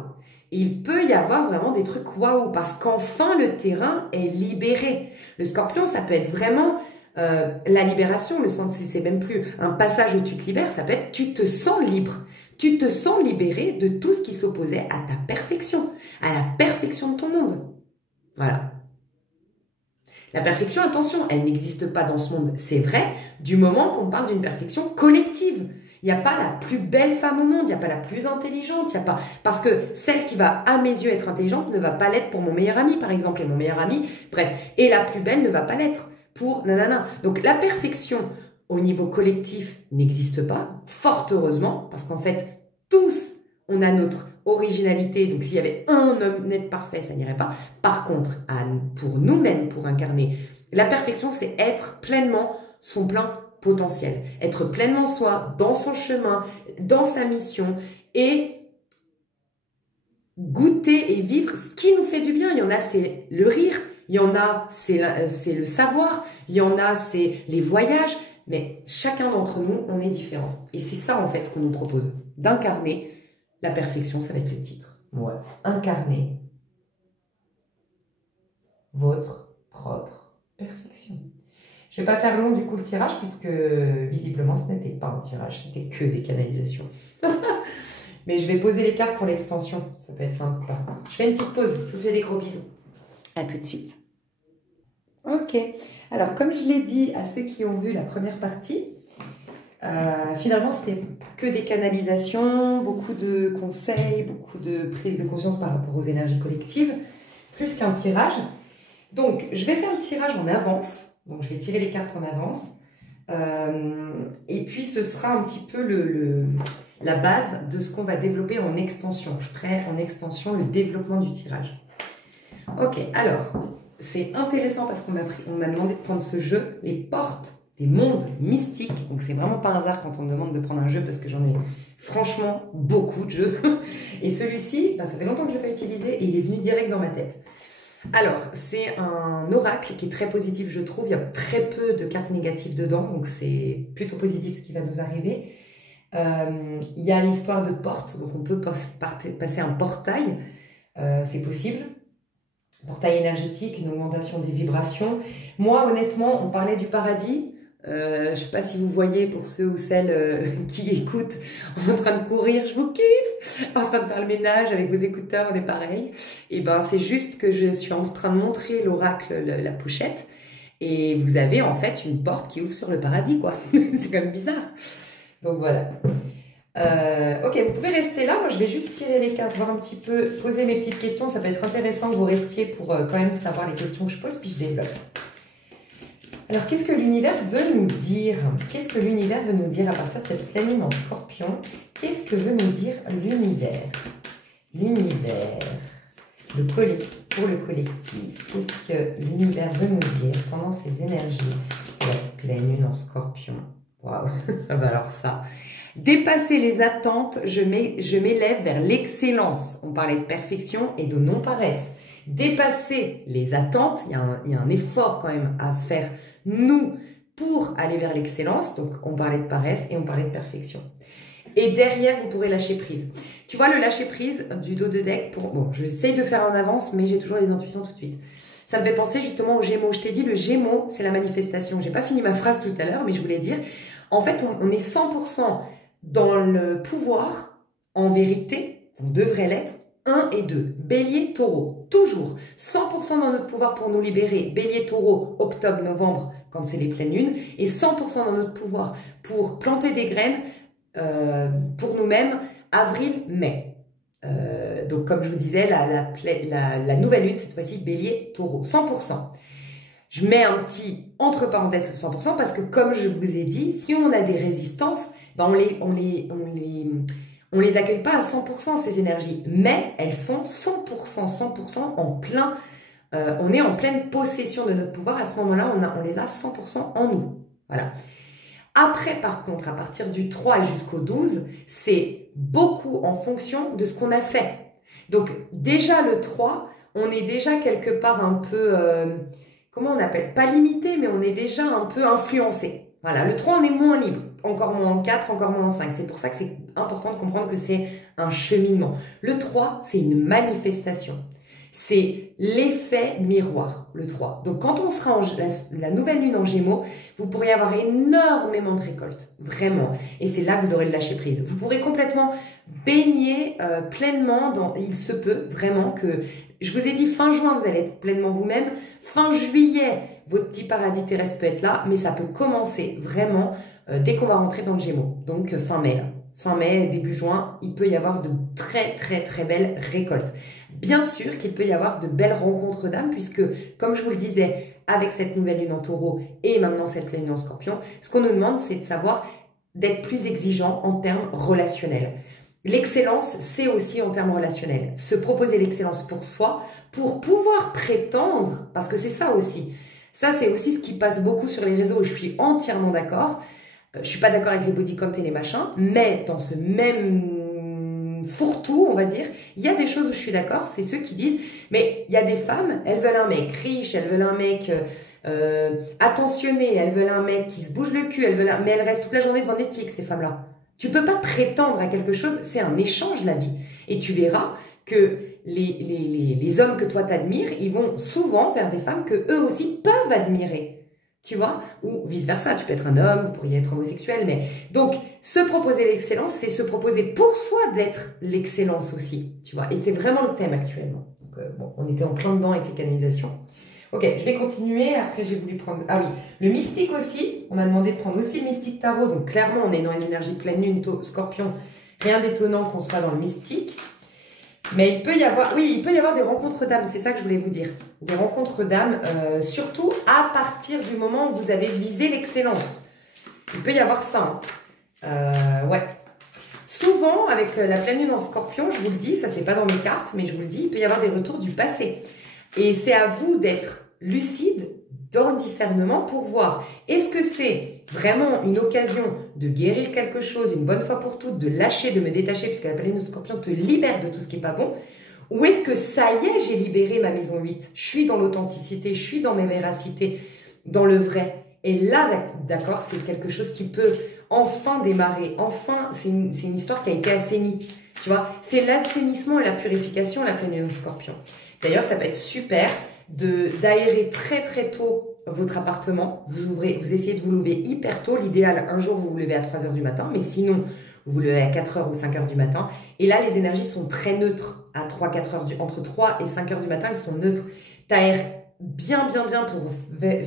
Il peut y avoir vraiment des trucs waouh, parce qu'enfin le terrain est libéré. Le scorpion, ça peut être vraiment la libération, le sens, c'est même plus un passage où tu te libères, ça peut être tu te sens libre. Tu te sens libéré de tout ce qui s'opposait à ta perfection, à la perfection de ton monde. Voilà. La perfection, attention, elle n'existe pas dans ce monde, c'est vrai, du moment qu'on parle d'une perfection collective. Il n'y a pas la plus belle femme au monde, il n'y a pas la plus intelligente, il n'y a pas... Parce que celle qui va, à mes yeux, être intelligente ne va pas l'être pour mon meilleur ami, par exemple, et mon meilleur ami, bref, et la plus belle ne va pas l'être pour nanana. Donc la perfection au niveau collectif n'existe pas, fort heureusement, parce qu'en fait, tous, on a notre originalité, donc s'il y avait un homme net parfait, ça n'irait pas. Par contre, pour nous-mêmes, pour incarner, la perfection, c'est être pleinement son plein potentiel, être pleinement soi, dans son chemin, dans sa mission, et goûter et vivre ce qui nous fait du bien. Il y en a, c'est le rire, il y en a, c'est le savoir, il y en a, c'est les voyages, mais chacun d'entre nous, on est différent. Et c'est ça, en fait, ce qu'on nous propose, d'incarner la perfection, ça va être le titre. Ouais. Incarner votre propre perfection. Je ne vais pas faire long du coup le tirage, puisque visiblement, ce n'était pas un tirage, c'était que des canalisations. Mais je vais poser les cartes pour l'extension, ça peut être sympa. Je fais une petite pause, je vous fais des gros bisous. À tout de suite. Ok, alors comme je l'ai dit à ceux qui ont vu la première partie, finalement c'était que des canalisations, beaucoup de conseils, beaucoup de prise de conscience par rapport aux énergies collectives, plus qu'un tirage. Donc je vais faire le tirage en avance, donc je vais tirer les cartes en avance, et puis ce sera un petit peu la base de ce qu'on va développer en extension. Je ferai en extension le développement du tirage. Ok, alors, c'est intéressant parce qu'on m'a demandé de prendre ce jeu, les portes des mondes mystiques. Donc, c'est vraiment pas un hasard quand on me demande de prendre un jeu parce que j'en ai franchement beaucoup de jeux. Et celui-ci, ça fait longtemps que je ne l'ai pas utilisé et il est venu direct dans ma tête. Alors, c'est un oracle qui est très positif, je trouve. Il y a très peu de cartes négatives dedans, donc c'est plutôt positif ce qui va nous arriver. Il y a l'histoire de porte, donc on peut passer un portail, c'est possible. Portail énergétique, une augmentation des vibrations. Moi, honnêtement, on parlait du paradis. Je ne sais pas si vous voyez, pour ceux ou celles qui écoutent, en train de courir, je vous kiffe, en train de faire le ménage avec vos écouteurs, on est pareil. Et ben, c'est juste que je suis en train de montrer l'oracle, la pochette, et vous avez en fait une porte qui ouvre sur le paradis, quoi. C'est quand même bizarre. Donc voilà. Ok, vous pouvez rester là. Moi, je vais juste tirer les cartes, voir un petit peu, poser mes petites questions. Ça peut être intéressant que vous restiez pour quand même savoir les questions que je pose, puis je développe. Alors, qu'est-ce que l'univers veut nous dire? Qu'est-ce que l'univers veut nous dire à partir de cette pleine lune en Scorpion? Qu'est-ce que veut nous dire l'univers? L'univers, pour le collectif. Qu'est-ce que l'univers veut nous dire pendant ces énergies de la pleine lune en Scorpion? Waouh. Alors ça, dépasser les attentes, je m'élève vers l'excellence. On parlait de perfection et de non-paresse. Dépasser les attentes, il y a un effort quand même à faire, nous, pour aller vers l'excellence. Donc, on parlait de paresse et on parlait de perfection. Et derrière, vous pourrez lâcher prise. Tu vois, le lâcher prise du dos de deck, bon, j'essaye de faire en avance, mais j'ai toujours les intuitions tout de suite. Ça me fait penser justement au Gémeaux. Je t'ai dit, le Gémeaux, c'est la manifestation. J'ai pas fini ma phrase tout à l'heure, mais je voulais dire, en fait, on est 100% dans le pouvoir, en vérité, on devrait l'être, 1 et 2. Bélier, taureau, toujours. 100% dans notre pouvoir pour nous libérer. Bélier, taureau, octobre, novembre, quand c'est les pleines lunes. Et 100% dans notre pouvoir pour planter des graines pour nous-mêmes, avril, mai. Donc comme je vous disais, la nouvelle lune, cette fois-ci, bélier, taureau, 100%. Je mets un petit entre parenthèses 100% parce que comme je vous ai dit, si on a des résistances, ben on les accueille pas à 100% ces énergies, mais elles sont 100% en plein, on est en pleine possession de notre pouvoir. À ce moment-là, on les a 100% en nous. Voilà. Après, par contre, à partir du 3 jusqu'au 12, c'est beaucoup en fonction de ce qu'on a fait. Donc, déjà le 3, on est déjà quelque part un peu, comment on appelle? Pas limité, mais on est déjà un peu influencé. Voilà, le 3, on est moins libre. Encore moins en 4, encore moins en 5. C'est pour ça que c'est important de comprendre que c'est un cheminement. Le 3, c'est une manifestation. C'est l'effet miroir, le 3. Donc, quand on sera la nouvelle lune en Gémeaux, vous pourriez avoir énormément de récoltes, vraiment. Et c'est là que vous aurez le lâcher prise. Vous pourrez complètement baigner pleinement dans... Il se peut vraiment que... Je vous ai dit, fin juin, vous allez être pleinement vous-même. Fin juillet, votre petit paradis terrestre peut être là, mais ça peut commencer vraiment dès qu'on va rentrer dans le Gémeaux. Donc, fin mai, là. Fin mai, début juin, il peut y avoir de très belles récoltes. Bien sûr qu'il peut y avoir de belles rencontres d'âmes puisque, comme je vous le disais, avec cette nouvelle lune en taureau et maintenant cette pleine lune en scorpion, ce qu'on nous demande, c'est de savoir d'être plus exigeant en termes relationnels. L'excellence, c'est aussi en termes relationnels. Se proposer l'excellence pour soi, pour pouvoir prétendre, parce que c'est ça aussi. Ça, c'est aussi ce qui passe beaucoup sur les réseaux, je suis entièrement d'accord. Je suis pas d'accord avec les body count et les machins, mais dans ce même fourre-tout, on va dire, il y a des choses où je suis d'accord, c'est ceux qui disent, mais il y a des femmes, elles veulent un mec riche, elles veulent un mec attentionné, elles veulent un mec qui se bouge le cul, mais elles restent toute la journée devant Netflix, ces femmes-là. Tu peux pas prétendre à quelque chose, c'est un échange, la vie. Et tu verras que les hommes que toi t'admires, ils vont souvent vers des femmes que eux aussi peuvent admirer. Tu vois, ou vice-versa, tu peux être un homme, vous pourriez être homosexuel, mais... Donc, se proposer l'excellence, c'est se proposer pour soi d'être l'excellence aussi, tu vois, et c'est vraiment le thème actuellement. Donc, bon, on était en plein dedans avec les canalisations. Ok, je vais continuer, après j'ai voulu prendre... Ah oui, le mystique aussi, on m'a demandé de prendre aussi le mystique tarot, donc clairement on est dans les énergies pleine lune, scorpion, rien d'étonnant qu'on soit dans le mystique. Mais il peut y avoir, oui, il peut y avoir des rencontres d'âmes, c'est ça que je voulais vous dire. Des rencontres d'âmes, surtout à partir du moment où vous avez visé l'excellence. Il peut y avoir ça. Hein. Ouais. Souvent, avec la pleine lune en scorpion, je vous le dis, ça c'est pas dans mes cartes, mais je vous le dis, il peut y avoir des retours du passé. Et c'est à vous d'être lucide dans le discernement pour voir, est-ce que c'est vraiment une occasion de guérir quelque chose, une bonne fois pour toutes, de lâcher, de me détacher, puisque la pleine lune scorpion te libère de tout ce qui n'est pas bon, ou est-ce que ça y est, j'ai libéré ma maison 8, je suis dans l'authenticité, je suis dans mes véracités, dans le vrai. Et là, d'accord, c'est quelque chose qui peut enfin démarrer, enfin, c'est une histoire qui a été assainie, tu vois, c'est l'assainissement et la purification, la pleine lune scorpion. D'ailleurs, ça peut être super d'aérer très tôt votre appartement. Vous essayez de vous lever hyper tôt. L'idéal, un jour, vous vous levez à 3 h du matin, mais sinon, vous vous levez à 4 h ou 5 h du matin. Et là, les énergies sont très neutres. À 3-4 h entre 3 et 5 h du matin, elles sont neutres. T'aères bien pour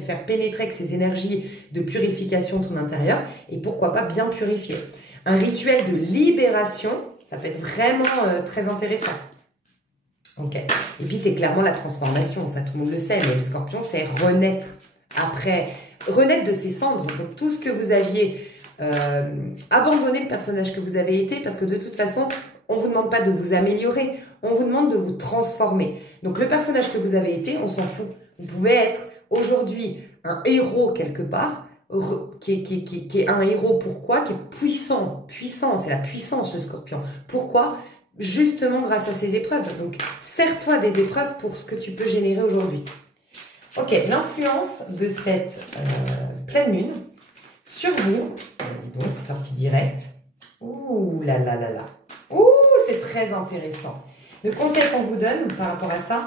faire pénétrer que ces énergies de purification ton intérieur et pourquoi pas bien purifier. Un rituel de libération, ça peut être vraiment très intéressant. Ok. Et puis c'est clairement la transformation, ça tout le monde le sait, mais le scorpion c'est renaître après, renaître de ses cendres. Donc tout ce que vous aviez abandonné, le personnage que vous avez été, parce que de toute façon, on ne vous demande pas de vous améliorer, on vous demande de vous transformer. Donc le personnage que vous avez été, on s'en fout. Vous pouvez être aujourd'hui un héros quelque part, qui est un héros, pourquoi? Qui est puissant, c'est la puissance le scorpion. Pourquoi? Justement grâce à ces épreuves. Donc, sers-toi des épreuves pour ce que tu peux générer aujourd'hui. Ok, l'influence de cette pleine lune sur vous. Donc, c'est sorti direct. Ouh là là là là. Ouh, c'est très intéressant. Le conseil qu'on vous donne par rapport à ça.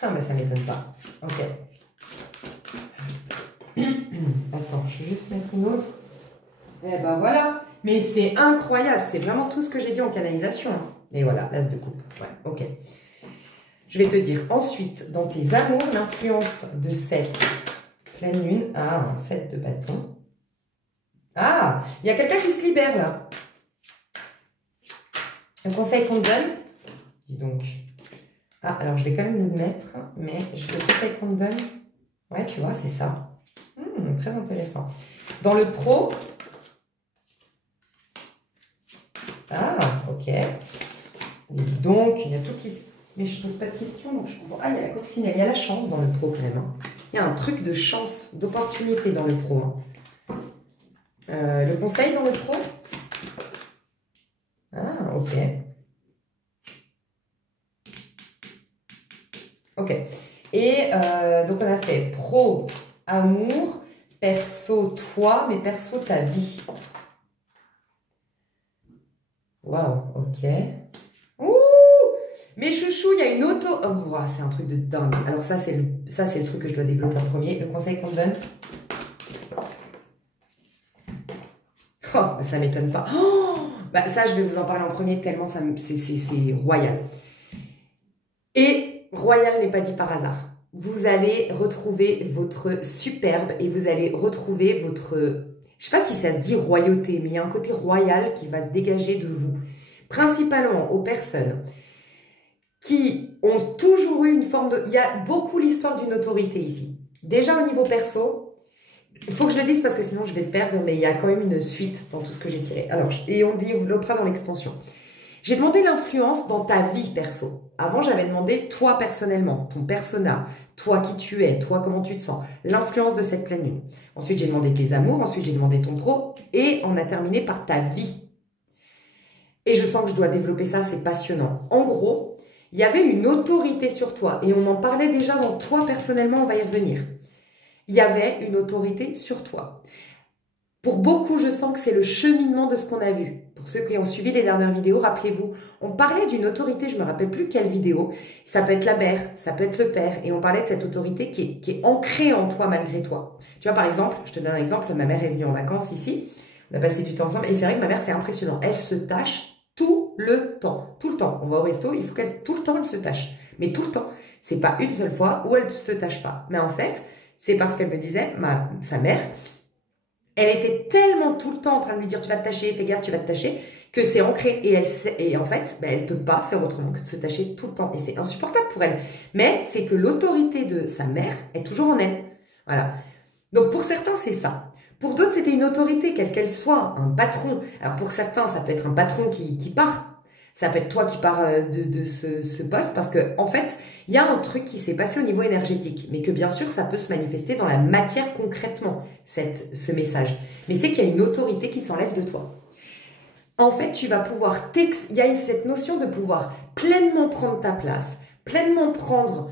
Ah, mais ça ne m'étonne pas. Ok. Attends, je vais juste mettre une autre. Eh ben voilà. Mais c'est incroyable, c'est vraiment tout ce que j'ai dit en canalisation. Et voilà, l'as de coupe. Ouais, ok. Je vais te dire ensuite, dans tes amours, l'influence de cette pleine lune. Ah, un 7 de bâton. Ah, il y a quelqu'un qui se libère là. Un conseil qu'on te donne. Dis donc. Ah, alors je vais quand même le mettre, mais le conseil qu'on te donne. Ouais, tu vois, c'est ça. Très intéressant. Dans le pro. Ah, ok. Dis donc, il y a tout qui... Mais je ne pose pas de questions, donc je comprends. Ah, il y a la coccinelle, il y a la chance dans le pro quand même. Hein. Il y a un truc de chance, d'opportunité dans le pro. Hein. Le conseil dans le pro? Ah, ok. Ok. Et donc on a fait pro, amour, perso, toi, mais perso, ta vie. Waouh, ok. Ouh! Mais chouchou, il y a une auto... Oh, wow, c'est un truc de dingue. Alors ça, c'est le truc que je dois développer en premier. Le conseil qu'on te donne. Oh, bah, ça m'étonne pas. Oh, bah, ça, je vais vous en parler en premier tellement c'est royal. Et royal n'est pas dit par hasard. Vous allez retrouver votre superbe et vous allez retrouver votre... Je ne sais pas si ça se dit royauté, mais il y a un côté royal qui va se dégager de vous. Principalement aux personnes qui ont toujours eu une forme de... Il y a beaucoup l'histoire d'une autorité ici. Déjà au niveau perso, il faut que je le dise parce que sinon je vais te perdre, mais il y a quand même une suite dans tout ce que j'ai tiré. Alors, et on développera dans l'extension. J'ai demandé l'influence dans ta vie perso. Avant, j'avais demandé toi personnellement, ton persona, toi qui tu es, toi comment tu te sens, l'influence de cette pleine lune. Ensuite, j'ai demandé tes amours, ensuite j'ai demandé ton pro, et on a terminé par ta vie. Et je sens que je dois développer ça, c'est passionnant. En gros, il y avait une autorité sur toi, et on en parlait déjà dans toi personnellement, on va y revenir. Il y avait une autorité sur toi. Pour beaucoup, je sens que c'est le cheminement de ce qu'on a vu. Pour ceux qui ont suivi les dernières vidéos, rappelez-vous, on parlait d'une autorité, je ne me rappelle plus quelle vidéo, ça peut être la mère, ça peut être le père, et on parlait de cette autorité qui est ancrée en toi malgré toi. Tu vois, par exemple, je te donne un exemple, ma mère est venue en vacances ici, on a passé du temps ensemble, et c'est vrai que ma mère, c'est impressionnant, elle se tâche tout le temps, on va au resto, il faut qu'elle, tout le temps, elle se tâche, mais tout le temps, c'est pas une seule fois où elle ne se tâche pas, mais en fait, c'est parce qu'elle me disait, sa mère, elle était tellement tout le temps en train de lui dire tu vas te tâcher, fais gaffe, tu vas te tâcher, que c'est ancré. Et en fait, ben, elle ne peut pas faire autrement que de se tâcher tout le temps. Et c'est insupportable pour elle. Mais c'est que l'autorité de sa mère est toujours en elle. Voilà. Donc pour certains, c'est ça. Pour d'autres, c'était une autorité, quelle qu'elle soit, un patron. Alors pour certains, ça peut être un patron qui part. Ça peut être toi qui pars de ce poste parce que en fait, il y a un truc qui s'est passé au niveau énergétique, mais que bien sûr, ça peut se manifester dans la matière concrètement, ce message. Mais c'est qu'il y a une autorité qui s'enlève de toi. En fait, tu vas pouvoir il y a cette notion de pouvoir pleinement prendre ta place, pleinement prendre...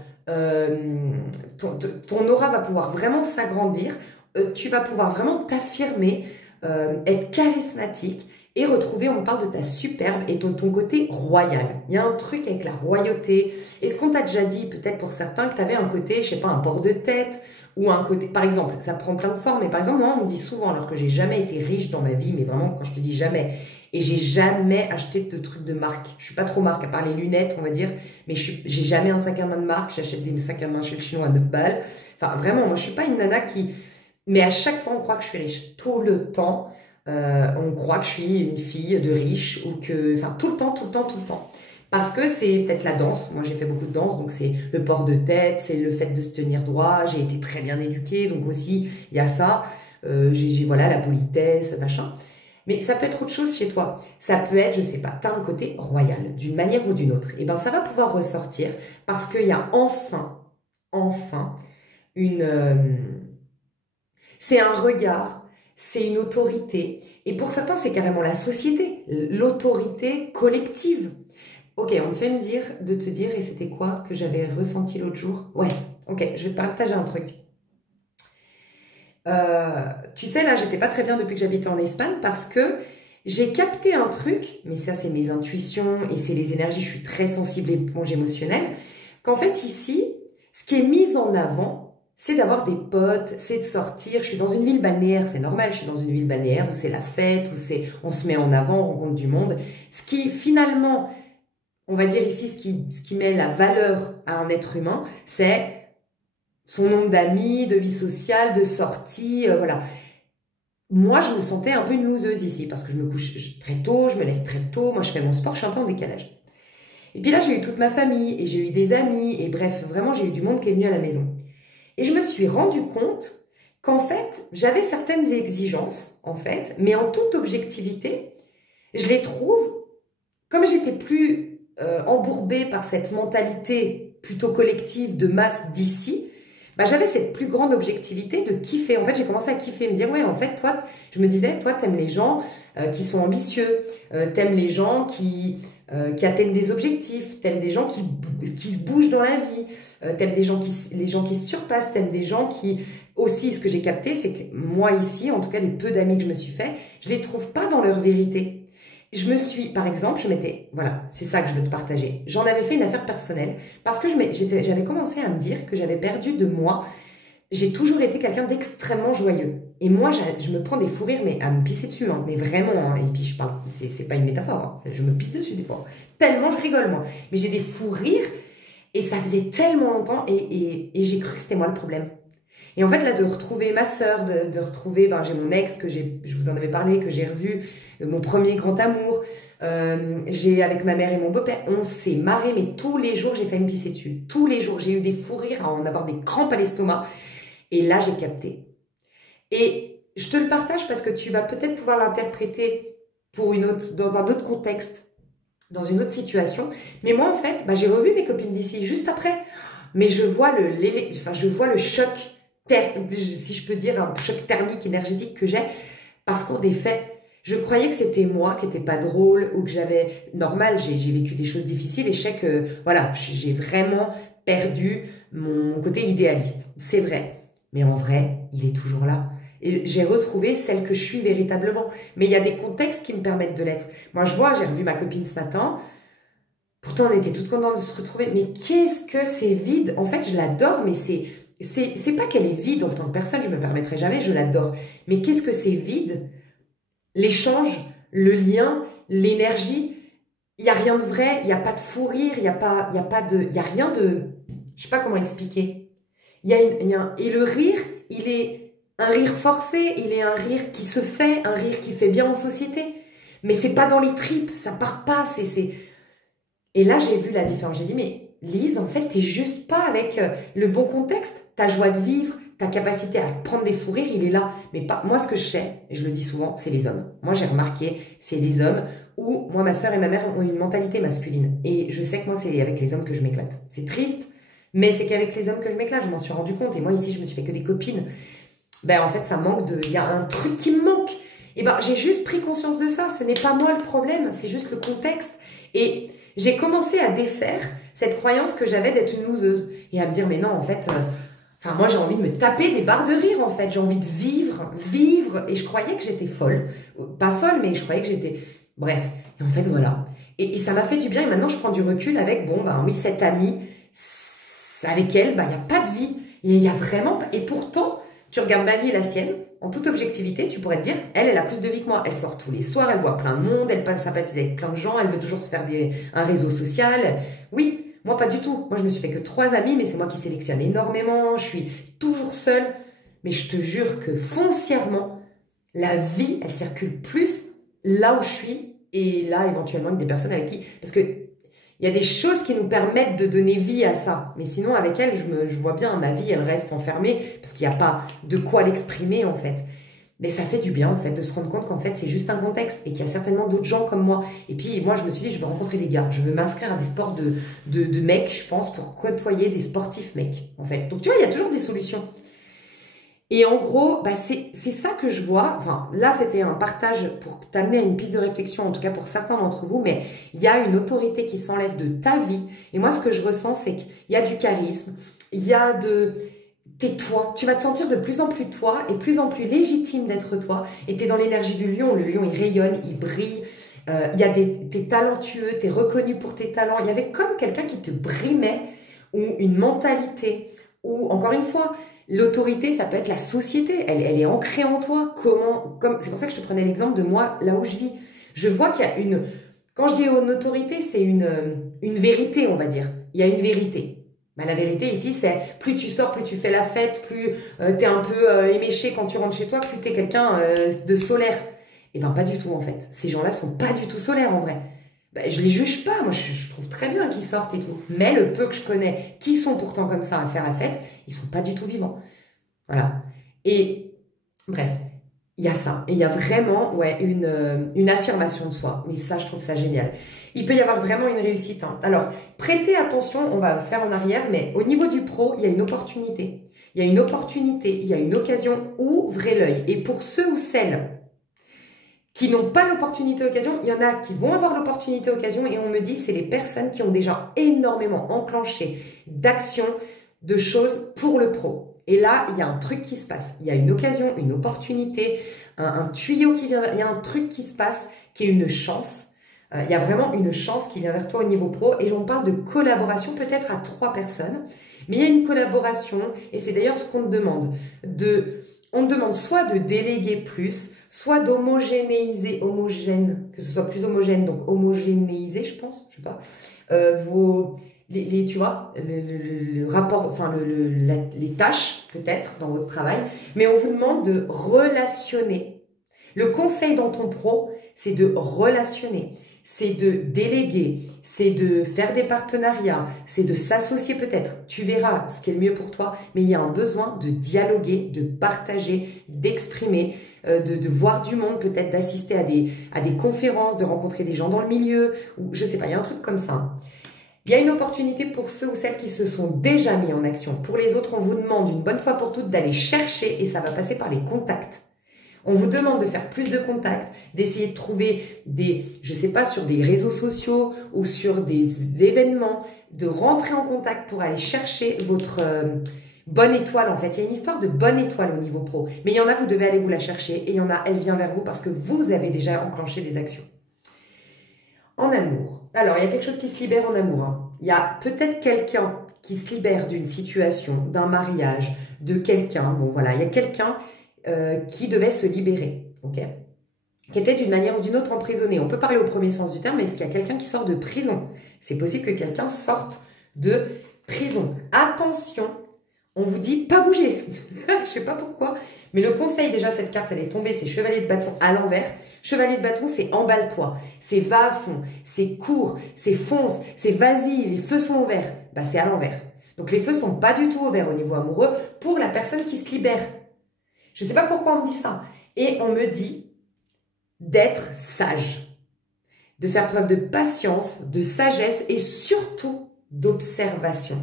ton aura va pouvoir vraiment s'agrandir, tu vas pouvoir vraiment t'affirmer, être charismatique, et retrouver, on parle de ta superbe et ton côté royal. Il y a un truc avec la royauté. Est-ce qu'on t'a déjà dit, peut-être pour certains, que tu avais un côté, je sais pas, un port de tête ou un côté, par exemple, ça prend plein de formes. Mais par exemple, moi, on me dit souvent, alors que j'ai jamais été riche dans ma vie, mais vraiment, quand je te dis jamais, et j'ai jamais acheté de trucs de marque. Je suis pas trop marque, à part les lunettes, on va dire, mais j'ai jamais un sac à main de marque. J'achète des sacs à main chez le chinois à 9 balles. Enfin, vraiment, moi, je suis pas une nana qui... Mais à chaque fois, on croit que je suis riche. Tout le temps. On croit que je suis une fille de riche ou que... Enfin, tout le temps. Parce que c'est peut-être la danse. Moi, j'ai fait beaucoup de danse, donc c'est le port de tête, c'est le fait de se tenir droit. J'ai été très bien éduquée, donc aussi, il y a ça. Voilà, la politesse, machin. Mais ça peut être autre chose chez toi. Ça peut être, je sais pas, tu as un côté royal, d'une manière ou d'une autre. Et bien, ça va pouvoir ressortir parce qu'il y a enfin, une... c'est un regard. C'est une autorité. Et pour certains, c'est carrément la société, l'autorité collective. Ok, on me fait de te dire, et c'était quoi que j'avais ressenti l'autre jour? Ouais, ok, je vais te partager un truc. Tu sais, là, j'étais pas très bien depuis que j'habitais en Espagne parce que j'ai capté un truc, mais ça, c'est mes intuitions et c'est les énergies, je suis très sensible et éponge émotionnelle, qu'en fait, ici, ce qui est mis en avant, c'est d'avoir des potes, c'est de sortir. Je suis dans une ville balnéaire, c'est normal, je suis dans une ville balnéaire où c'est la fête, où on se met en avant, on rencontre du monde. Ce qui finalement, on va dire ici, ce qui met la valeur à un être humain, c'est son nombre d'amis, de vie sociale, de sorties, voilà. Moi, je me sentais un peu une loseuse ici parce que je me couche très tôt, je me lève très tôt, moi je fais mon sport, je suis un peu en décalage. Et puis là, j'ai eu toute ma famille et j'ai eu des amis et bref, vraiment, j'ai eu du monde qui est venu à la maison. Et je me suis rendu compte qu'en fait, j'avais certaines exigences, en fait, mais en toute objectivité, je les trouve, comme j'étais plus embourbée par cette mentalité plutôt collective de masse d'ici, bah, j'avais cette plus grande objectivité de kiffer. En fait, j'ai commencé à kiffer, me dire, ouais, en fait, toi, je me disais, toi, t'aimes les gens qui sont ambitieux, t'aimes les gens qui atteignent des objectifs, t'aimes des gens qui se bougent dans la vie, t'aimes les gens qui se surpassent, t'aimes des gens qui... Aussi, ce que j'ai capté, c'est que moi ici, en tout cas les peu d'amis que je me suis fait, je les trouve pas dans leur vérité. Je me suis, par exemple, voilà, c'est ça que je veux te partager. J'en avais fait une affaire personnelle parce que j'avais commencé à me dire que j'avais perdu de moi. J'ai toujours été quelqu'un d'extrêmement joyeux. Et moi, je me prends des fous rires, mais à me pisser dessus, hein, mais vraiment. Hein, et puis je parle, c'est pas une métaphore, hein, je me pisse dessus des fois. Tellement je rigole, moi. Mais j'ai des fous rires et ça faisait tellement longtemps et j'ai cru que c'était moi le problème. Et en fait, là, de retrouver ma sœur, de retrouver, ben, j'ai mon ex, je vous en avais parlé, que j'ai revu, mon premier grand amour, j'ai avec ma mère et mon beau-père, on s'est marré, mais tous les jours, j'ai failli me pisser dessus. Tous les jours, j'ai eu des fous rires, à en avoir des crampes à l'estomac. Et là, j'ai capté. Et je te le partage parce que tu vas peut-être pouvoir l'interpréter dans un autre contexte, dans une autre situation. Mais moi, en fait, bah, j'ai revu mes copines d'ici juste après. Mais je vois le choc, si je peux dire, un choc thermique, énergétique que j'ai. Parce qu'en effet, je croyais que c'était moi qui n'étais pas drôle ou que j'avais... Normal, j'ai vécu des choses difficiles et je sais que, voilà, j'ai vraiment perdu mon côté idéaliste. C'est vrai. Mais en vrai, il est toujours là. Et j'ai retrouvé celle que je suis véritablement. Mais il y a des contextes qui me permettent de l'être. Moi, j'ai revu ma copine ce matin. Pourtant, on était toutes contentes de se retrouver. Mais qu'est-ce que c'est vide? En fait, je l'adore, mais c'est pas qu'elle est vide en tant que personne, je me permettrai jamais, je l'adore. Mais qu'est-ce que c'est vide? L'échange, le lien, l'énergie. Il n'y a rien de vrai, il n'y a pas de fou rire, il n'y a rien de... Je sais pas comment expliquer. Et le rire, il est un rire forcé, il est un rire qui se fait, un rire qui fait bien en société. Mais c'est pas dans les tripes, ça part pas, Et là, j'ai vu la différence. J'ai dit, mais Lise, en fait, t'es juste pas avec le bon contexte. Ta joie de vivre, ta capacité à prendre des fous rires, il est là. Mais pas, moi, ce que je sais, et je le dis souvent, c'est les hommes. Moi, j'ai remarqué, c'est les hommes où, moi, ma soeur et ma mère ont une mentalité masculine. Et je sais que moi, c'est avec les hommes que je m'éclate. C'est triste, mais c'est qu'avec les hommes que je m'éclate, je m'en suis rendu compte. Et moi, ici, je me suis fait que des copines. Ben, en fait, ça manque il y a un truc qui me manque. Et ben, j'ai juste pris conscience de ça. Ce n'est pas moi le problème, c'est juste le contexte. Et j'ai commencé à défaire cette croyance que j'avais d'être une loseuse. Et à me dire, mais non, en fait, moi, j'ai envie de me taper des barres de rire, en fait. J'ai envie de vivre. Et je croyais que j'étais folle. Pas folle, mais je croyais que j'étais... Bref. Et en fait, voilà. Et ça m'a fait du bien. Et maintenant, je prends du recul avec, bon, ben oui, cette amie, avec elle, ben, il n'y a pas de vie. Il y a vraiment pas... Et pourtant, tu regardes ma vie et la sienne, en toute objectivité, tu pourrais te dire, elle a plus de vie que moi. Elle sort tous les soirs, elle voit plein de monde, elle sympathise avec plein de gens, elle veut toujours se faire un réseau social. Oui, moi pas du tout. Moi je me suis fait que 3 amis, mais c'est moi qui sélectionne énormément, je suis toujours seule. Mais je te jure que foncièrement, la vie, elle circule plus là où je suis et là éventuellement avec des personnes avec qui... Parce que il y a des choses qui nous permettent de donner vie à ça. Mais sinon, avec elle, je vois bien, ma vie, elle reste enfermée parce qu'il n'y a pas de quoi l'exprimer, en fait. Mais ça fait du bien, en fait, de se rendre compte qu'en fait, c'est juste un contexte et qu'il y a certainement d'autres gens comme moi. Et puis, moi, je me suis dit, je veux rencontrer des gars. Je veux m'inscrire à des sports de mecs, je pense, pour côtoyer des sportifs mecs, en fait. Donc, tu vois, il y a toujours des solutions. Et en gros, bah c'est ça que je vois. Enfin, là, c'était un partage pour t'amener à une piste de réflexion, en tout cas pour certains d'entre vous, mais il y a une autorité qui s'enlève de ta vie. Et moi, ce que je ressens, c'est qu'il y a du charisme, il y a t'es toi. Tu vas te sentir de plus en plus toi et plus en plus légitime d'être toi. Et tu es dans l'énergie du lion. Le lion, il rayonne, il brille. T'es talentueux, t'es reconnu pour tes talents. Il y avait comme quelqu'un qui te brimait ou une mentalité Ou encore une fois, l'autorité, ça peut être la société. Elle est ancrée en toi. C'est pour ça que je te prenais l'exemple de moi, là où je vis. Je vois qu'il y a une... Quand je dis une autorité, c'est une vérité, on va dire. Il y a une vérité. Ben, la vérité ici, c'est plus tu sors, plus tu fais la fête, plus tu es un peu éméché quand tu rentres chez toi, plus tu es quelqu'un de solaire. Eh bien, pas du tout, en fait. Ces gens-là sont pas du tout solaires, en vrai. Ben, je les juge pas. Moi, je trouve très bien qu'ils sortent et tout. Mais le peu que je connais, qui sont pourtant comme ça à faire la fête, ils sont pas du tout vivants. Voilà. Et bref, il y a ça. Et il y a vraiment une affirmation de soi. Mais ça, je trouve ça génial. Il peut y avoir vraiment une réussite. Hein. Alors, prêtez attention, on va faire en arrière, mais au niveau du pro, il y a une opportunité. Il y a une opportunité, il y a une occasion. Ouvrez l'œil. Et pour ceux ou celles qui n'ont pas l'opportunité-occasion, il y en a qui vont avoir l'opportunité-occasion et on me dit c'est les personnes qui ont déjà énormément enclenché d'actions, de choses pour le pro. Et là, il y a un truc qui se passe. Il y a une occasion, une opportunité, un tuyau qui vient, il y a un truc qui se passe qui est une chance. Il y a vraiment une chance qui vient vers toi au niveau pro et on parle de collaboration peut-être à 3 personnes. Mais il y a une collaboration et c'est d'ailleurs ce qu'on te demande. On te demande soit de déléguer plus, soit d'homogénéiser, que ce soit plus homogène, donc homogénéiser, je pense, je sais pas, tu vois, le rapport, enfin, les tâches, peut-être, dans votre travail, mais on vous demande de relationner. Le conseil dans ton pro, c'est de relationner, c'est de déléguer, c'est de faire des partenariats, c'est de s'associer peut-être. Tu verras ce qui est le mieux pour toi, mais il y a un besoin de dialoguer, de partager, d'exprimer, de voir du monde, peut-être d'assister à des conférences, de rencontrer des gens dans le milieu, ou je sais pas, il y a un truc comme ça. Il y a une opportunité pour ceux ou celles qui se sont déjà mis en action. Pour les autres, on vous demande une bonne fois pour toutes d'aller chercher et ça va passer par les contacts. On vous demande de faire plus de contacts, d'essayer de trouver je sais pas, sur des réseaux sociaux ou sur des événements, de rentrer en contact pour aller chercher votre bonne étoile en fait. Il y a une histoire de bonne étoile au niveau pro. Mais il y en a, vous devez aller vous la chercher et il y en a, elle vient vers vous parce que vous avez déjà enclenché des actions. En amour. Alors, il y a quelque chose qui se libère en amour. Hein. Il y a peut-être quelqu'un qui se libère d'une situation, d'un mariage, de quelqu'un. Bon, voilà, il y a quelqu'un qui devait se libérer, ok, qui était d'une manière ou d'une autre emprisonné. On peut parler au premier sens du terme, mais est-ce qu'il y a quelqu'un qui sort de prison? C'est possible que quelqu'un sorte de prison. Attention, on vous dit pas bouger. Je sais pas pourquoi, mais le conseil, déjà, cette carte, elle est tombée, c'est chevalier de bâton à l'envers. Chevalier de bâton, c'est emballe-toi, c'est va à fond, c'est cours, c'est fonce, c'est vas-y, les feux sont ouverts. Bah, c'est à l'envers. Donc, les feux sont pas du tout ouverts au niveau amoureux pour la personne qui se libère. Je ne sais pas pourquoi on me dit ça. Et on me dit d'être sage, de faire preuve de patience, de sagesse et surtout d'observation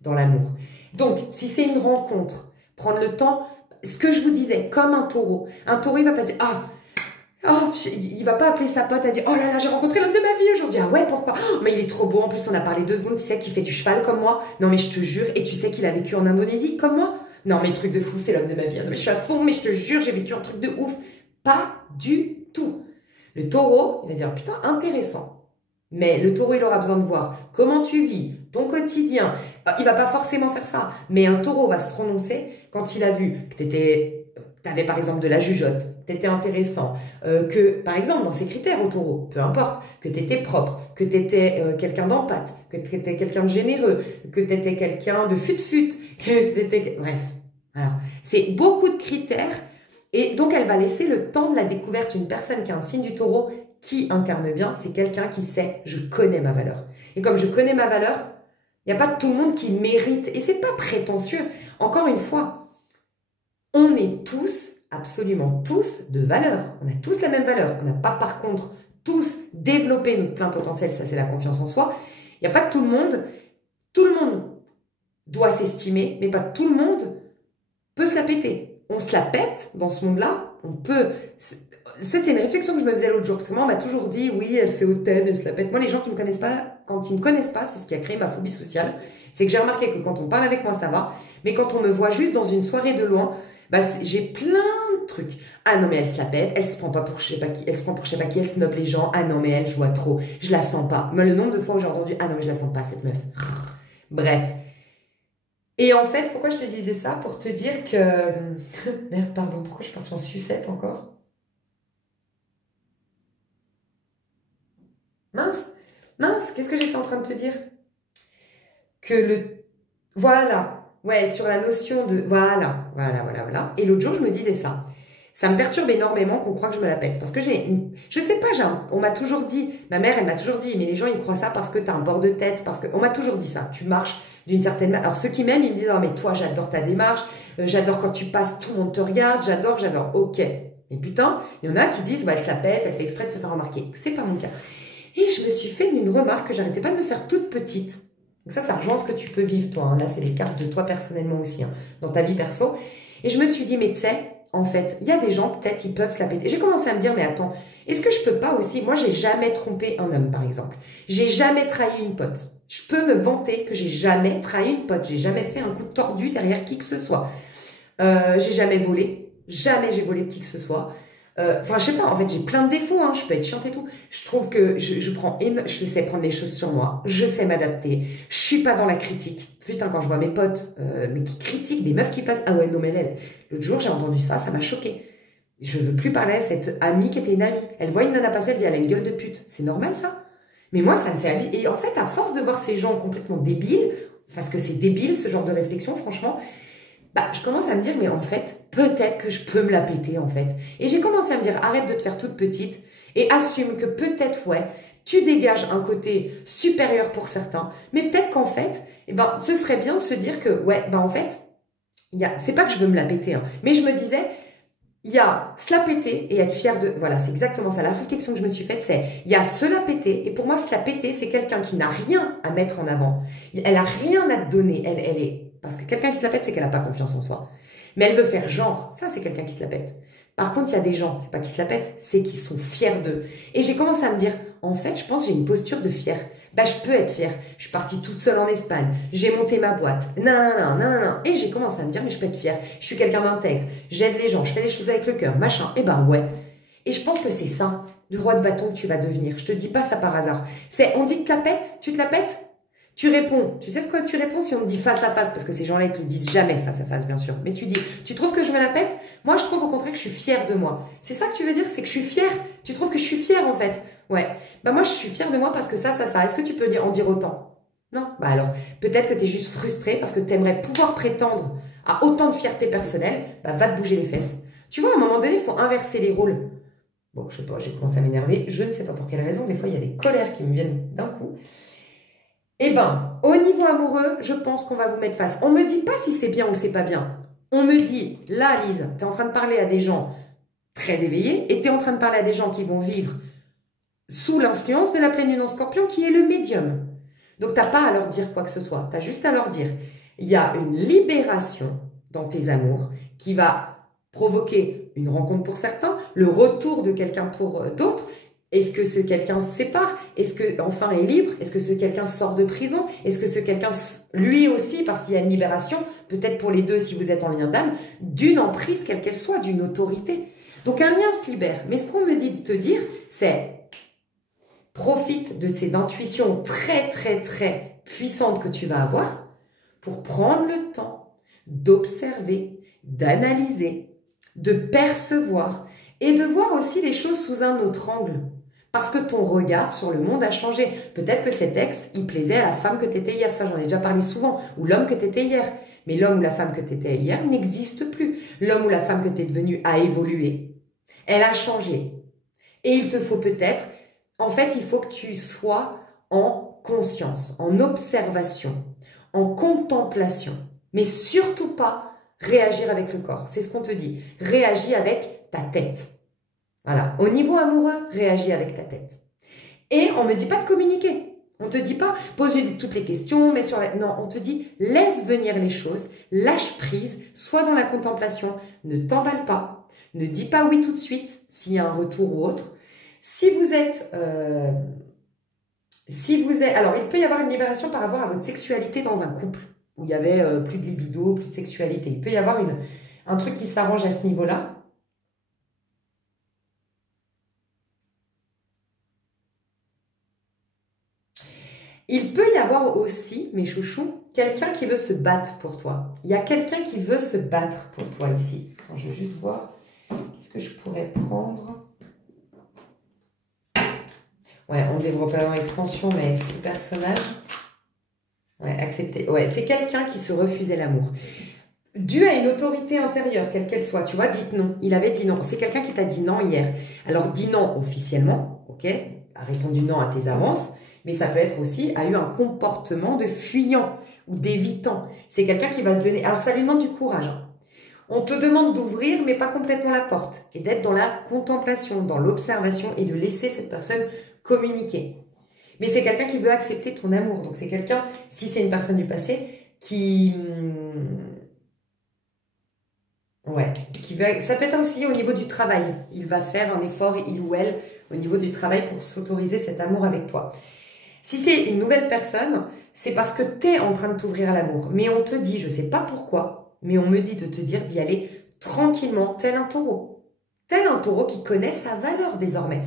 dans l'amour. Donc, si c'est une rencontre, prendre le temps, ce que je vous disais, comme un taureau, il va pas se dire « Oh, il va pas appeler sa pote à dire « Oh là là, j'ai rencontré l'homme de ma vie aujourd'hui. » Ah ouais, pourquoi? Oh, mais il est trop beau. En plus, on a parlé 2 secondes. Tu sais qu'il fait du cheval comme moi. Non, mais je te jure. Et tu sais qu'il a vécu en Indonésie comme moi. Non, mais truc de fou, c'est l'homme de ma vie. Non, mais je suis à fond, mais je te jure, j'ai vécu un truc de ouf. Pas du tout. Le taureau, il va dire « Putain, intéressant. » Mais le taureau, il aura besoin de voir comment tu vis, ton quotidien. Il va pas forcément faire ça. Mais un taureau va se prononcer quand il a vu que t'avais par exemple de la jugeote, que t'étais intéressant, que par exemple dans ces critères au taureau, peu importe, que t'étais propre, que t'étais quelqu'un d'empathe, que t'étais quelqu'un de généreux, que t'étais quelqu'un de fut-fut, que t'étais... Bref, voilà. C'est beaucoup de critères et donc elle va laisser le temps de la découverte. Une personne qui a un signe du taureau qui incarne bien, c'est quelqu'un qui sait « je connais ma valeur ». Et comme je connais ma valeur, il n'y a pas tout le monde qui mérite et c'est pas prétentieux. Encore une fois, on est tous, absolument tous, de valeur. On a tous la même valeur. On n'a pas, par contre, tous développé notre plein potentiel. Ça, c'est la confiance en soi. Il n'y a pas tout le monde. Tout le monde doit s'estimer, mais pas tout le monde peut se la péter. On se la pète dans ce monde-là. On peut... C'était une réflexion que je me faisais l'autre jour. Parce que moi, on m'a toujours dit, oui, elle fait hautaine, elle se la pète. Moi, les gens qui ne me connaissent pas, quand ils ne me connaissent pas, c'est ce qui a créé ma phobie sociale. C'est que j'ai remarqué que quand on parle avec moi, ça va. Mais quand on me voit juste dans une soirée de loin, bah, j'ai plein de trucs. Ah non, mais elle se la pète, elle se prend pas pour je sais pas qui, elle se prend pour je sais pas qui, elle snob les gens. Ah non, mais elle, je vois trop, je la sens pas. Mais le nombre de fois où j'ai entendu, ah non, mais je la sens pas, cette meuf. Bref. Et en fait, pourquoi je te disais ça? Pour te dire que... Merde, pardon, pourquoi je suis partie en sucette encore? Mince, mince, qu'est-ce que j'étais en train de te dire? Que le... Voilà, ouais, sur la notion de... Voilà. Et l'autre jour, je me disais ça. Ça me perturbe énormément qu'on croit que je me la pète. Parce que je sais pas, on m'a toujours dit, ma mère, elle m'a toujours dit, mais les gens, ils croient ça parce que t'as un bord de tête, parce que... On m'a toujours dit ça. Tu marches d'une certaine manière. Alors, ceux qui m'aiment, ils me disent, oh, mais toi, j'adore ta démarche, j'adore quand tu passes, tout le monde te regarde, j'adore. Ok. Et putain, il y en a qui disent, bah, elle se la pète, elle fait exprès de se faire remarquer. C'est pas mon cas. Et je me suis fait une remarque que j'arrêtais pas de me faire toute petite. Donc ça rejoint ce que tu peux vivre, toi. Hein. Là, c'est les cartes de toi personnellement aussi, hein, dans ta vie perso. Et je me suis dit, mais tu sais, en fait, il y a des gens, peut-être, ils peuvent se la péter. J'ai commencé à me dire, mais attends, est-ce que je peux pas aussi... Moi, j'ai jamais trompé un homme, par exemple. J'ai jamais trahi une pote. Je peux me vanter que j'ai jamais trahi une pote. J'ai jamais fait un coup tordu derrière qui que ce soit. J'ai jamais volé. Jamais j'ai volé qui que ce soit. Enfin, je sais pas, en fait, j'ai plein de défauts, hein, je peux être chiante et tout. Je trouve que je sais prendre les choses sur moi, je sais m'adapter, je suis pas dans la critique. Putain, quand je vois mes potes, mais qui critiquent des meufs qui passent, ah ouais, non, mais l'autre jour, j'ai entendu ça m'a choqué. Je veux plus parler à cette amie qui était une amie. Elle voit une nana passer, elle dit, elle a une gueule de pute. C'est normal, ça? Mais moi, ça me fait... Et en fait, à force de voir ces gens complètement débiles, parce que c'est débile, ce genre de réflexion, franchement... Bah, je commence à me dire, mais en fait, peut-être que je peux me la péter, en fait. Et j'ai commencé à me dire, arrête de te faire toute petite et assume que peut-être, ouais, tu dégages un côté supérieur pour certains, mais peut-être qu'en fait, eh ben, ce serait bien de se dire que, ouais, ben, en fait, c'est pas que je veux me la péter, hein, mais je me disais, il y a se la péter et être fier de... Voilà, c'est exactement ça. La réflexion que je me suis faite, c'est, il y a se la péter, et pour moi, se la péter, c'est quelqu'un qui n'a rien à mettre en avant. Elle a rien à te donner, elle est... Parce que quelqu'un qui se la pète, c'est qu'elle n'a pas confiance en soi. Mais elle veut faire genre. Ça, c'est quelqu'un qui se la pète. Par contre, il y a des gens, c'est pas qu'ils se la pètent, c'est qu'ils sont fiers d'eux. Et j'ai commencé à me dire, en fait, je pense que j'ai une posture de fière. Bah, je peux être fière. Je suis partie toute seule en Espagne. J'ai monté ma boîte. Non. Et j'ai commencé à me dire, mais je peux être fière. Je suis quelqu'un d'intègre. J'aide les gens. Je fais les choses avec le cœur. Machin. Et ben ouais. Et je pense que c'est ça, le roi de bâton que tu vas devenir. Je te dis pas ça par hasard. On dit que tu la pètes, tu te la pètes. Tu réponds, tu sais ce que tu réponds si on te dit face à face, parce que ces gens-là, ils te le disent jamais face à face, bien sûr. Mais tu dis, tu trouves que je me la pète? Moi, je trouve au contraire que je suis fière de moi. C'est ça que tu veux dire? C'est que je suis fière? Tu trouves que je suis fière, en fait? Ouais. Bah moi, je suis fière de moi parce que ça. Est-ce que tu peux en dire autant? Non? Bah alors, peut-être que tu es juste frustrée parce que tu aimerais pouvoir prétendre à autant de fierté personnelle. Bah va te bouger les fesses. Tu vois, à un moment donné, il faut inverser les rôles. Bon, je sais pas, j'ai commencé à m'énerver. Je ne sais pas pour quelle raison. Des fois, il y a des colères qui me viennent d'un coup. Eh ben, au niveau amoureux, je pense qu'on va vous mettre face. On ne me dit pas si c'est bien ou c'est pas bien. On me dit, là, Lise, tu es en train de parler à des gens très éveillés et tu es en train de parler à des gens qui vont vivre sous l'influence de la pleine lune en scorpion qui est le médium. Donc, tu n'as pas à leur dire quoi que ce soit. Tu as juste à leur dire, il y a une libération dans tes amours qui va provoquer une rencontre pour certains, le retour de quelqu'un pour d'autres. Est-ce que ce quelqu'un se sépare? Est-ce que enfin est libre? Est-ce que ce quelqu'un sort de prison? Est-ce que ce quelqu'un, lui aussi, parce qu'il y a une libération, peut-être pour les deux si vous êtes en lien d'âme, d'une emprise quelle qu'elle soit, d'une autorité? Donc un lien se libère. Mais ce qu'on me dit de te dire, c'est profite de ces intuitions très puissantes que tu vas avoir pour prendre le temps d'observer, d'analyser, de percevoir et de voir aussi les choses sous un autre angle. Parce que ton regard sur le monde a changé. Peut-être que cet ex, il plaisait à la femme que tu étais hier. Ça, j'en ai déjà parlé souvent. Ou l'homme que tu étais hier. Mais l'homme ou la femme que tu étais hier n'existe plus. L'homme ou la femme que tu es devenu a évolué. Elle a changé. Et il te faut peut-être... En fait, il faut que tu sois en conscience, en observation, en contemplation. Mais surtout pas réagir avec le corps. C'est ce qu'on te dit. Réagis avec ta tête. Voilà. Au niveau amoureux, réagis avec ta tête. Et on ne me dit pas de communiquer. On ne te dit pas, pose-lui toutes les questions, mets sur la... Non, on te dit, laisse venir les choses, lâche prise, sois dans la contemplation, ne t'emballe pas, ne dis pas oui tout de suite s'il y a un retour ou autre. Si vous êtes... Alors, il peut y avoir une libération par rapport à votre sexualité dans un couple, où il y avait plus de libido, plus de sexualité. Il peut y avoir un truc qui s'arrange à ce niveau-là. Il peut y avoir avoir aussi, mes chouchous, quelqu'un qui veut se battre pour toi. Il y a quelqu'un qui veut se battre pour toi ici. Attends, je vais juste voir. Qu'est-ce que je pourrais prendre? Ouais, on développe pas en extension, mais ce personnage... Ouais, accepter. Ouais, c'est quelqu'un qui se refusait l'amour. Dû à une autorité intérieure, quelle qu'elle soit. Tu vois, dites non. Il avait dit non. C'est quelqu'un qui t'a dit non hier. Alors, dis non officiellement, ok? A répondu non à tes avances. Mais ça peut être aussi, a eu un comportement de fuyant ou d'évitant. C'est quelqu'un qui va se donner... Alors, ça lui demande du courage. Hein. On te demande d'ouvrir, mais pas complètement la porte. Et d'être dans la contemplation, dans l'observation et de laisser cette personne communiquer. Mais c'est quelqu'un qui veut accepter ton amour. Donc, c'est quelqu'un, si c'est une personne du passé, qui... Ouais, ça peut être aussi au niveau du travail. Il va faire un effort, il ou elle, au niveau du travail pour s'autoriser cet amour avec toi. Si c'est une nouvelle personne, c'est parce que tu es en train de t'ouvrir à l'amour. Mais on te dit, je ne sais pas pourquoi, mais on me dit de te dire d'y aller tranquillement, tel un taureau. Tel un taureau qui connaît sa valeur désormais.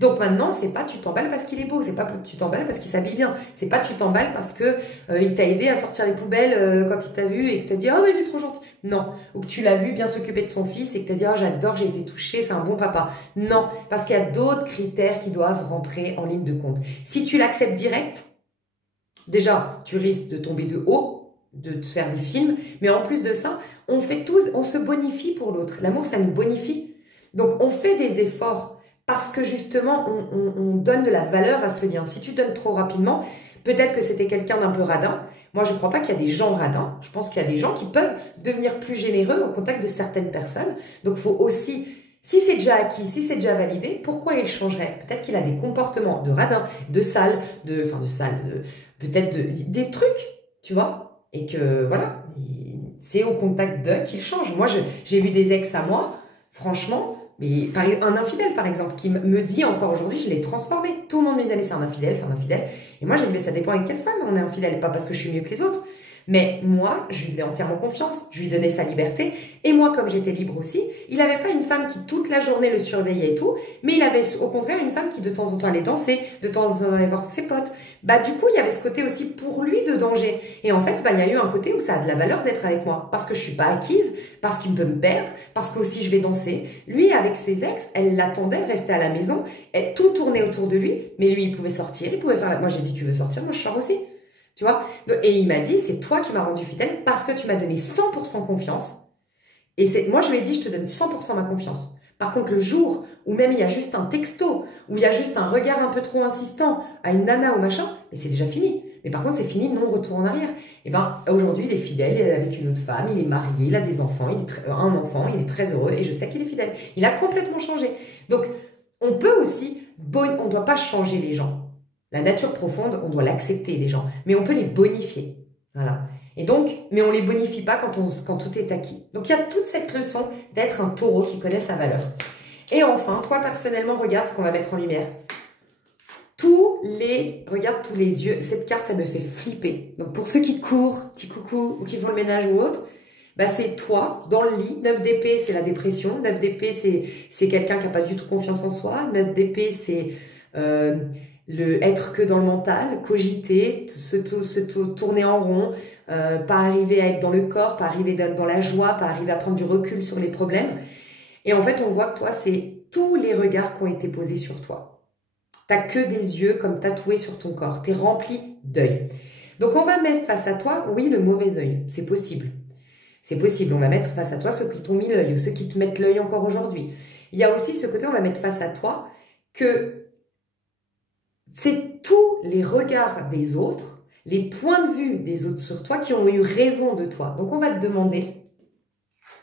Donc maintenant, c'est pas tu t'emballes parce qu'il est beau, c'est pas tu t'emballes parce qu'il s'habille bien, c'est pas tu t'emballes parce que il t'a aidé à sortir les poubelles quand il t'a vu et que t'as dit ah mais il est trop gentil. Non, ou que tu l'as vu bien s'occuper de son fils et que t'as dit ah j'adore, j'ai été touchée, c'est un bon papa. Non, parce qu'il y a d'autres critères qui doivent rentrer en ligne de compte. Si tu l'acceptes direct, déjà tu risques de tomber de haut, de te faire des films, mais en plus de ça, on se bonifie pour l'autre. L'amour, ça nous bonifie. Donc on fait des efforts. Parce que justement, on donne de la valeur à ce lien. Si tu donnes trop rapidement, peut-être que c'était quelqu'un d'un peu radin. Moi, je ne crois pas qu'il y a des gens radins. Je pense qu'il y a des gens qui peuvent devenir plus généreux au contact de certaines personnes. Donc, il faut aussi, si c'est déjà acquis, si c'est déjà validé, pourquoi il changerait? Peut-être qu'il a des comportements de radin, de sale, peut-être des trucs, tu vois. Et que, voilà, c'est au contact d'eux qu'il change. Moi, j'ai vu des ex à moi, franchement... Mais un infidèle, par exemple, qui me dit encore aujourd'hui, je l'ai transformé. Tout le monde me disait, mais c'est un infidèle, c'est un infidèle. Et moi, j'ai dit, mais ça dépend avec quelle femme on est infidèle. Pas parce que je suis mieux que les autres. Mais moi, je lui faisais entièrement confiance. Je lui donnais sa liberté. Et moi, comme j'étais libre aussi, il n'avait pas une femme qui toute la journée le surveillait et tout. Mais il avait au contraire une femme qui de temps en temps allait danser, de temps en temps allait voir ses potes. Bah, du coup, il y avait ce côté aussi pour lui de danger. Et en fait, bah, il y a eu un côté où ça a de la valeur d'être avec moi. Parce que je suis pas acquise, parce qu'il peut me perdre, parce qu'aussi je vais danser. Lui, avec ses ex, elle l'attendait, elle restait à la maison. Tout tournait autour de lui. Mais lui, il pouvait sortir, il pouvait faire... Moi, j'ai dit, tu veux sortir? Moi, je sors aussi. Tu vois? Et il m'a dit, c'est toi qui m'as rendu fidèle parce que tu m'as donné 100% confiance. Et moi, je lui ai dit, je te donne 100% ma confiance. Par contre, le jour où même il y a juste un texto, où il y a juste un regard un peu trop insistant à une nana ou machin, mais c'est déjà fini. Mais par contre, c'est fini, non retour en arrière. Et ben, aujourd'hui, il est fidèle, il est avec une autre femme, il est marié, il a des enfants, un enfant, il est très heureux et je sais qu'il est fidèle. Il a complètement changé. Donc, on peut aussi, on ne doit pas changer les gens. La nature profonde, on doit l'accepter des gens, mais on peut les bonifier. Voilà. Et donc, mais on les bonifie pas quand tout est acquis. Donc, il y a toute cette leçon d'être un taureau qui connaît sa valeur. Et enfin, toi, personnellement, regarde ce qu'on va mettre en lumière. Regarde tous les yeux. Cette carte, elle me fait flipper. Donc, pour ceux qui courent, petit coucou, ou qui font le ménage ou autre, bah, c'est toi, dans le lit. 9 d'épée, c'est la dépression. 9 d'épée, c'est quelqu'un qui n'a pas du tout confiance en soi. 9 d'épée, c'est... être que dans le mental, cogiter, se tourner en rond, pas arriver à être dans le corps, pas arriver dans la joie, pas arriver à prendre du recul sur les problèmes. Et en fait, on voit que toi, c'est tous les regards qui ont été posés sur toi. T'as que des yeux comme tatoués sur ton corps. T'es rempli d'œil. Donc, on va mettre face à toi, oui, le mauvais œil. C'est possible. C'est possible. On va mettre face à toi ceux qui t'ont mis l'œil ou ceux qui te mettent l'œil encore aujourd'hui. Il y a aussi ce côté, on va mettre face à toi que c'est tous les regards des autres, les points de vue des autres sur toi qui ont eu raison de toi. Donc, on va te demander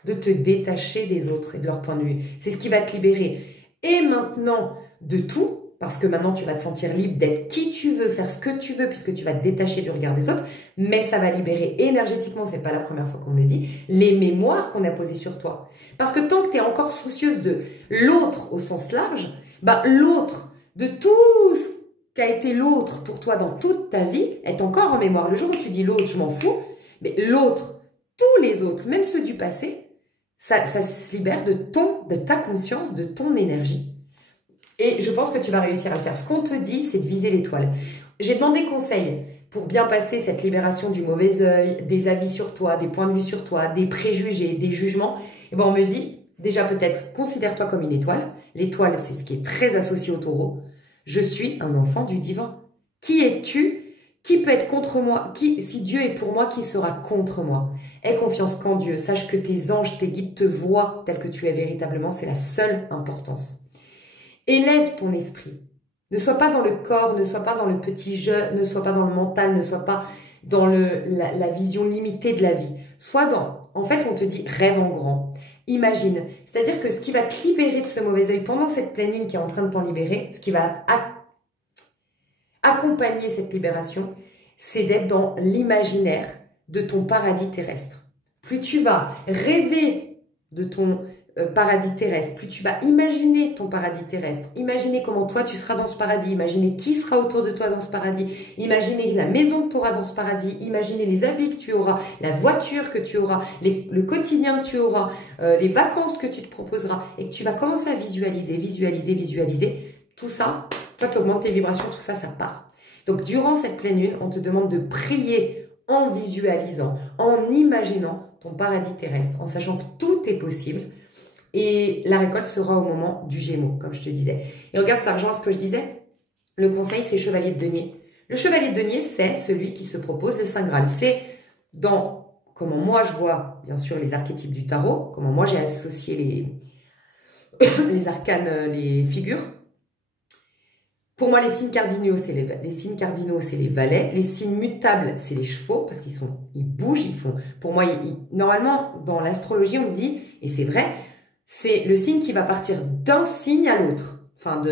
de te détacher des autres et de leur point de vue. C'est ce qui va te libérer. Et maintenant, de tout, parce que maintenant, tu vas te sentir libre d'être qui tu veux, faire ce que tu veux, puisque tu vas te détacher du regard des autres, mais ça va libérer énergétiquement, c'est pas la première fois qu'on me le dit, les mémoires qu'on a posées sur toi. Parce que tant que tu es encore soucieuse de l'autre au sens large, bah, l'autre, de tout ce qu'a été l'autre pour toi dans toute ta vie, est encore en mémoire. Le jour où tu dis l'autre, je m'en fous, mais l'autre, tous les autres, même ceux du passé, ça se libère de ta conscience, de ton énergie. Et je pense que tu vas réussir à le faire. Ce qu'on te dit, c'est de viser l'étoile. J'ai demandé conseil pour bien passer cette libération du mauvais œil, des avis sur toi, des points de vue sur toi, des préjugés, des jugements, et ben on me dit, déjà peut-être, considère-toi comme une étoile. L'étoile, c'est ce qui est très associé au taureau. Je suis un enfant du divin. Qui es-tu? Qui peut être contre moi? Si Dieu est pour moi, qui sera contre moi? Aie confiance qu'en Dieu. Sache que tes anges, tes guides te voient tel que tu es véritablement. C'est la seule importance. Élève ton esprit. Ne sois pas dans le corps, ne sois pas dans le petit jeu, ne sois pas dans le mental, ne sois pas dans la vision limitée de la vie. Sois dans... En fait, on te dit rêve en grand. Imagine. C'est-à-dire que ce qui va te libérer de ce mauvais œil pendant cette pleine lune qui est en train de t'en libérer, ce qui va accompagner cette libération, c'est d'être dans l'imaginaire de ton paradis terrestre. Plus tu vas rêver de ton paradis terrestre, plus tu vas imaginer ton paradis terrestre, imaginer comment toi tu seras dans ce paradis, imaginer qui sera autour de toi dans ce paradis, imaginer la maison que tu auras dans ce paradis, imaginer les habits que tu auras, la voiture que tu auras, le quotidien que tu auras, les vacances que tu te proposeras et que tu vas commencer à visualiser, tout ça, toi tu augmentes tes vibrations, tout ça, ça part. Donc durant cette pleine lune, on te demande de prier en visualisant, en imaginant ton paradis terrestre, en sachant que tout est possible. Et la récolte sera au moment du Gémeaux, comme je te disais. Et regarde, ça rejoint ce que je disais. Le conseil, c'est chevalier de denier. Le chevalier de denier, c'est celui qui se propose le Saint Graal. C'est dans comment moi je vois, bien sûr, les archétypes du tarot, comment moi j'ai associé les arcanes, les figures. Pour moi, les signes cardinaux, c'est les valets. Les signes mutables, c'est les chevaux, parce ils bougent, ils font... Pour moi, normalement, dans l'astrologie, on dit, et c'est vrai, c'est le signe qui va partir d'un signe à l'autre, enfin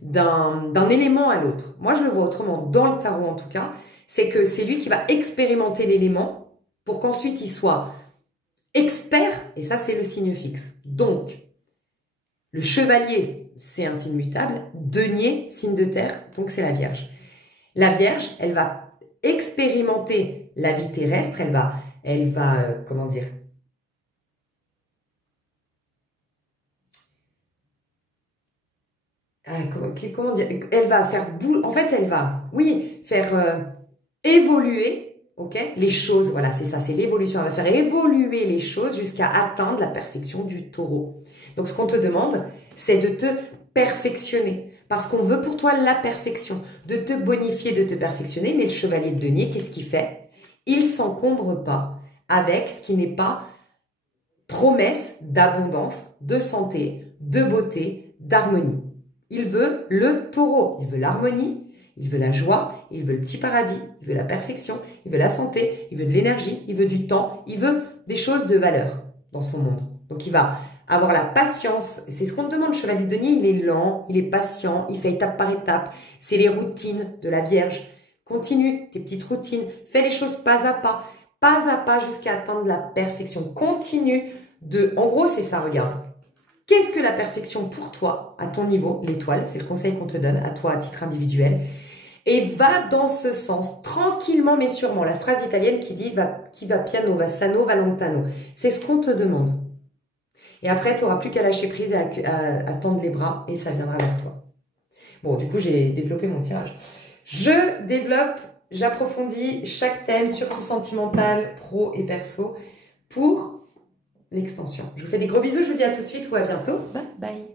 d'un élément à l'autre. Moi, je le vois autrement, dans le tarot en tout cas, c'est que c'est lui qui va expérimenter l'élément pour qu'ensuite il soit expert, et ça, c'est le signe fixe. Donc, le chevalier, c'est un signe mutable. Denier, signe de terre, donc c'est la Vierge. La Vierge, elle va expérimenter la vie terrestre, elle va comment dire, comment dire, elle va faire, en fait, elle va, oui, faire évoluer, ok, les choses, voilà, c'est ça, c'est l'évolution. Elle va faire évoluer les choses jusqu'à atteindre la perfection du taureau. Donc, ce qu'on te demande, c'est de te perfectionner. Parce qu'on veut pour toi la perfection, de te bonifier, de te perfectionner. Mais le chevalier de denier, qu'est-ce qu'il fait? Il ne s'encombre pas avec ce qui n'est pas promesse d'abondance, de santé, de beauté, d'harmonie. Il veut le taureau, il veut l'harmonie, il veut la joie, il veut le petit paradis, il veut la perfection, il veut la santé, il veut de l'énergie, il veut du temps, il veut des choses de valeur dans son monde. Donc il va avoir la patience, c'est ce qu'on te demande, le chevalier de denier, il est lent, il est patient, il fait étape par étape, c'est les routines de la Vierge. Continue tes petites routines, fais les choses pas à pas jusqu'à atteindre la perfection. Continue en gros c'est ça, regarde. Qu'est-ce que la perfection pour toi, à ton niveau, l'étoile, c'est le conseil qu'on te donne, à toi à titre individuel, et va dans ce sens, tranquillement mais sûrement. La phrase italienne qui dit « Qui va piano, va sano, va lontano ». C'est ce qu'on te demande. Et après, tu n'auras plus qu'à lâcher prise et à tendre les bras, et ça viendra vers toi. Bon, du coup, j'ai développé mon tirage. Je développe, j'approfondis chaque thème, surtout sentimental, pro et perso, pour l'extension. Je vous fais des gros bisous, je vous dis à tout de suite ou à bientôt. Bye bye.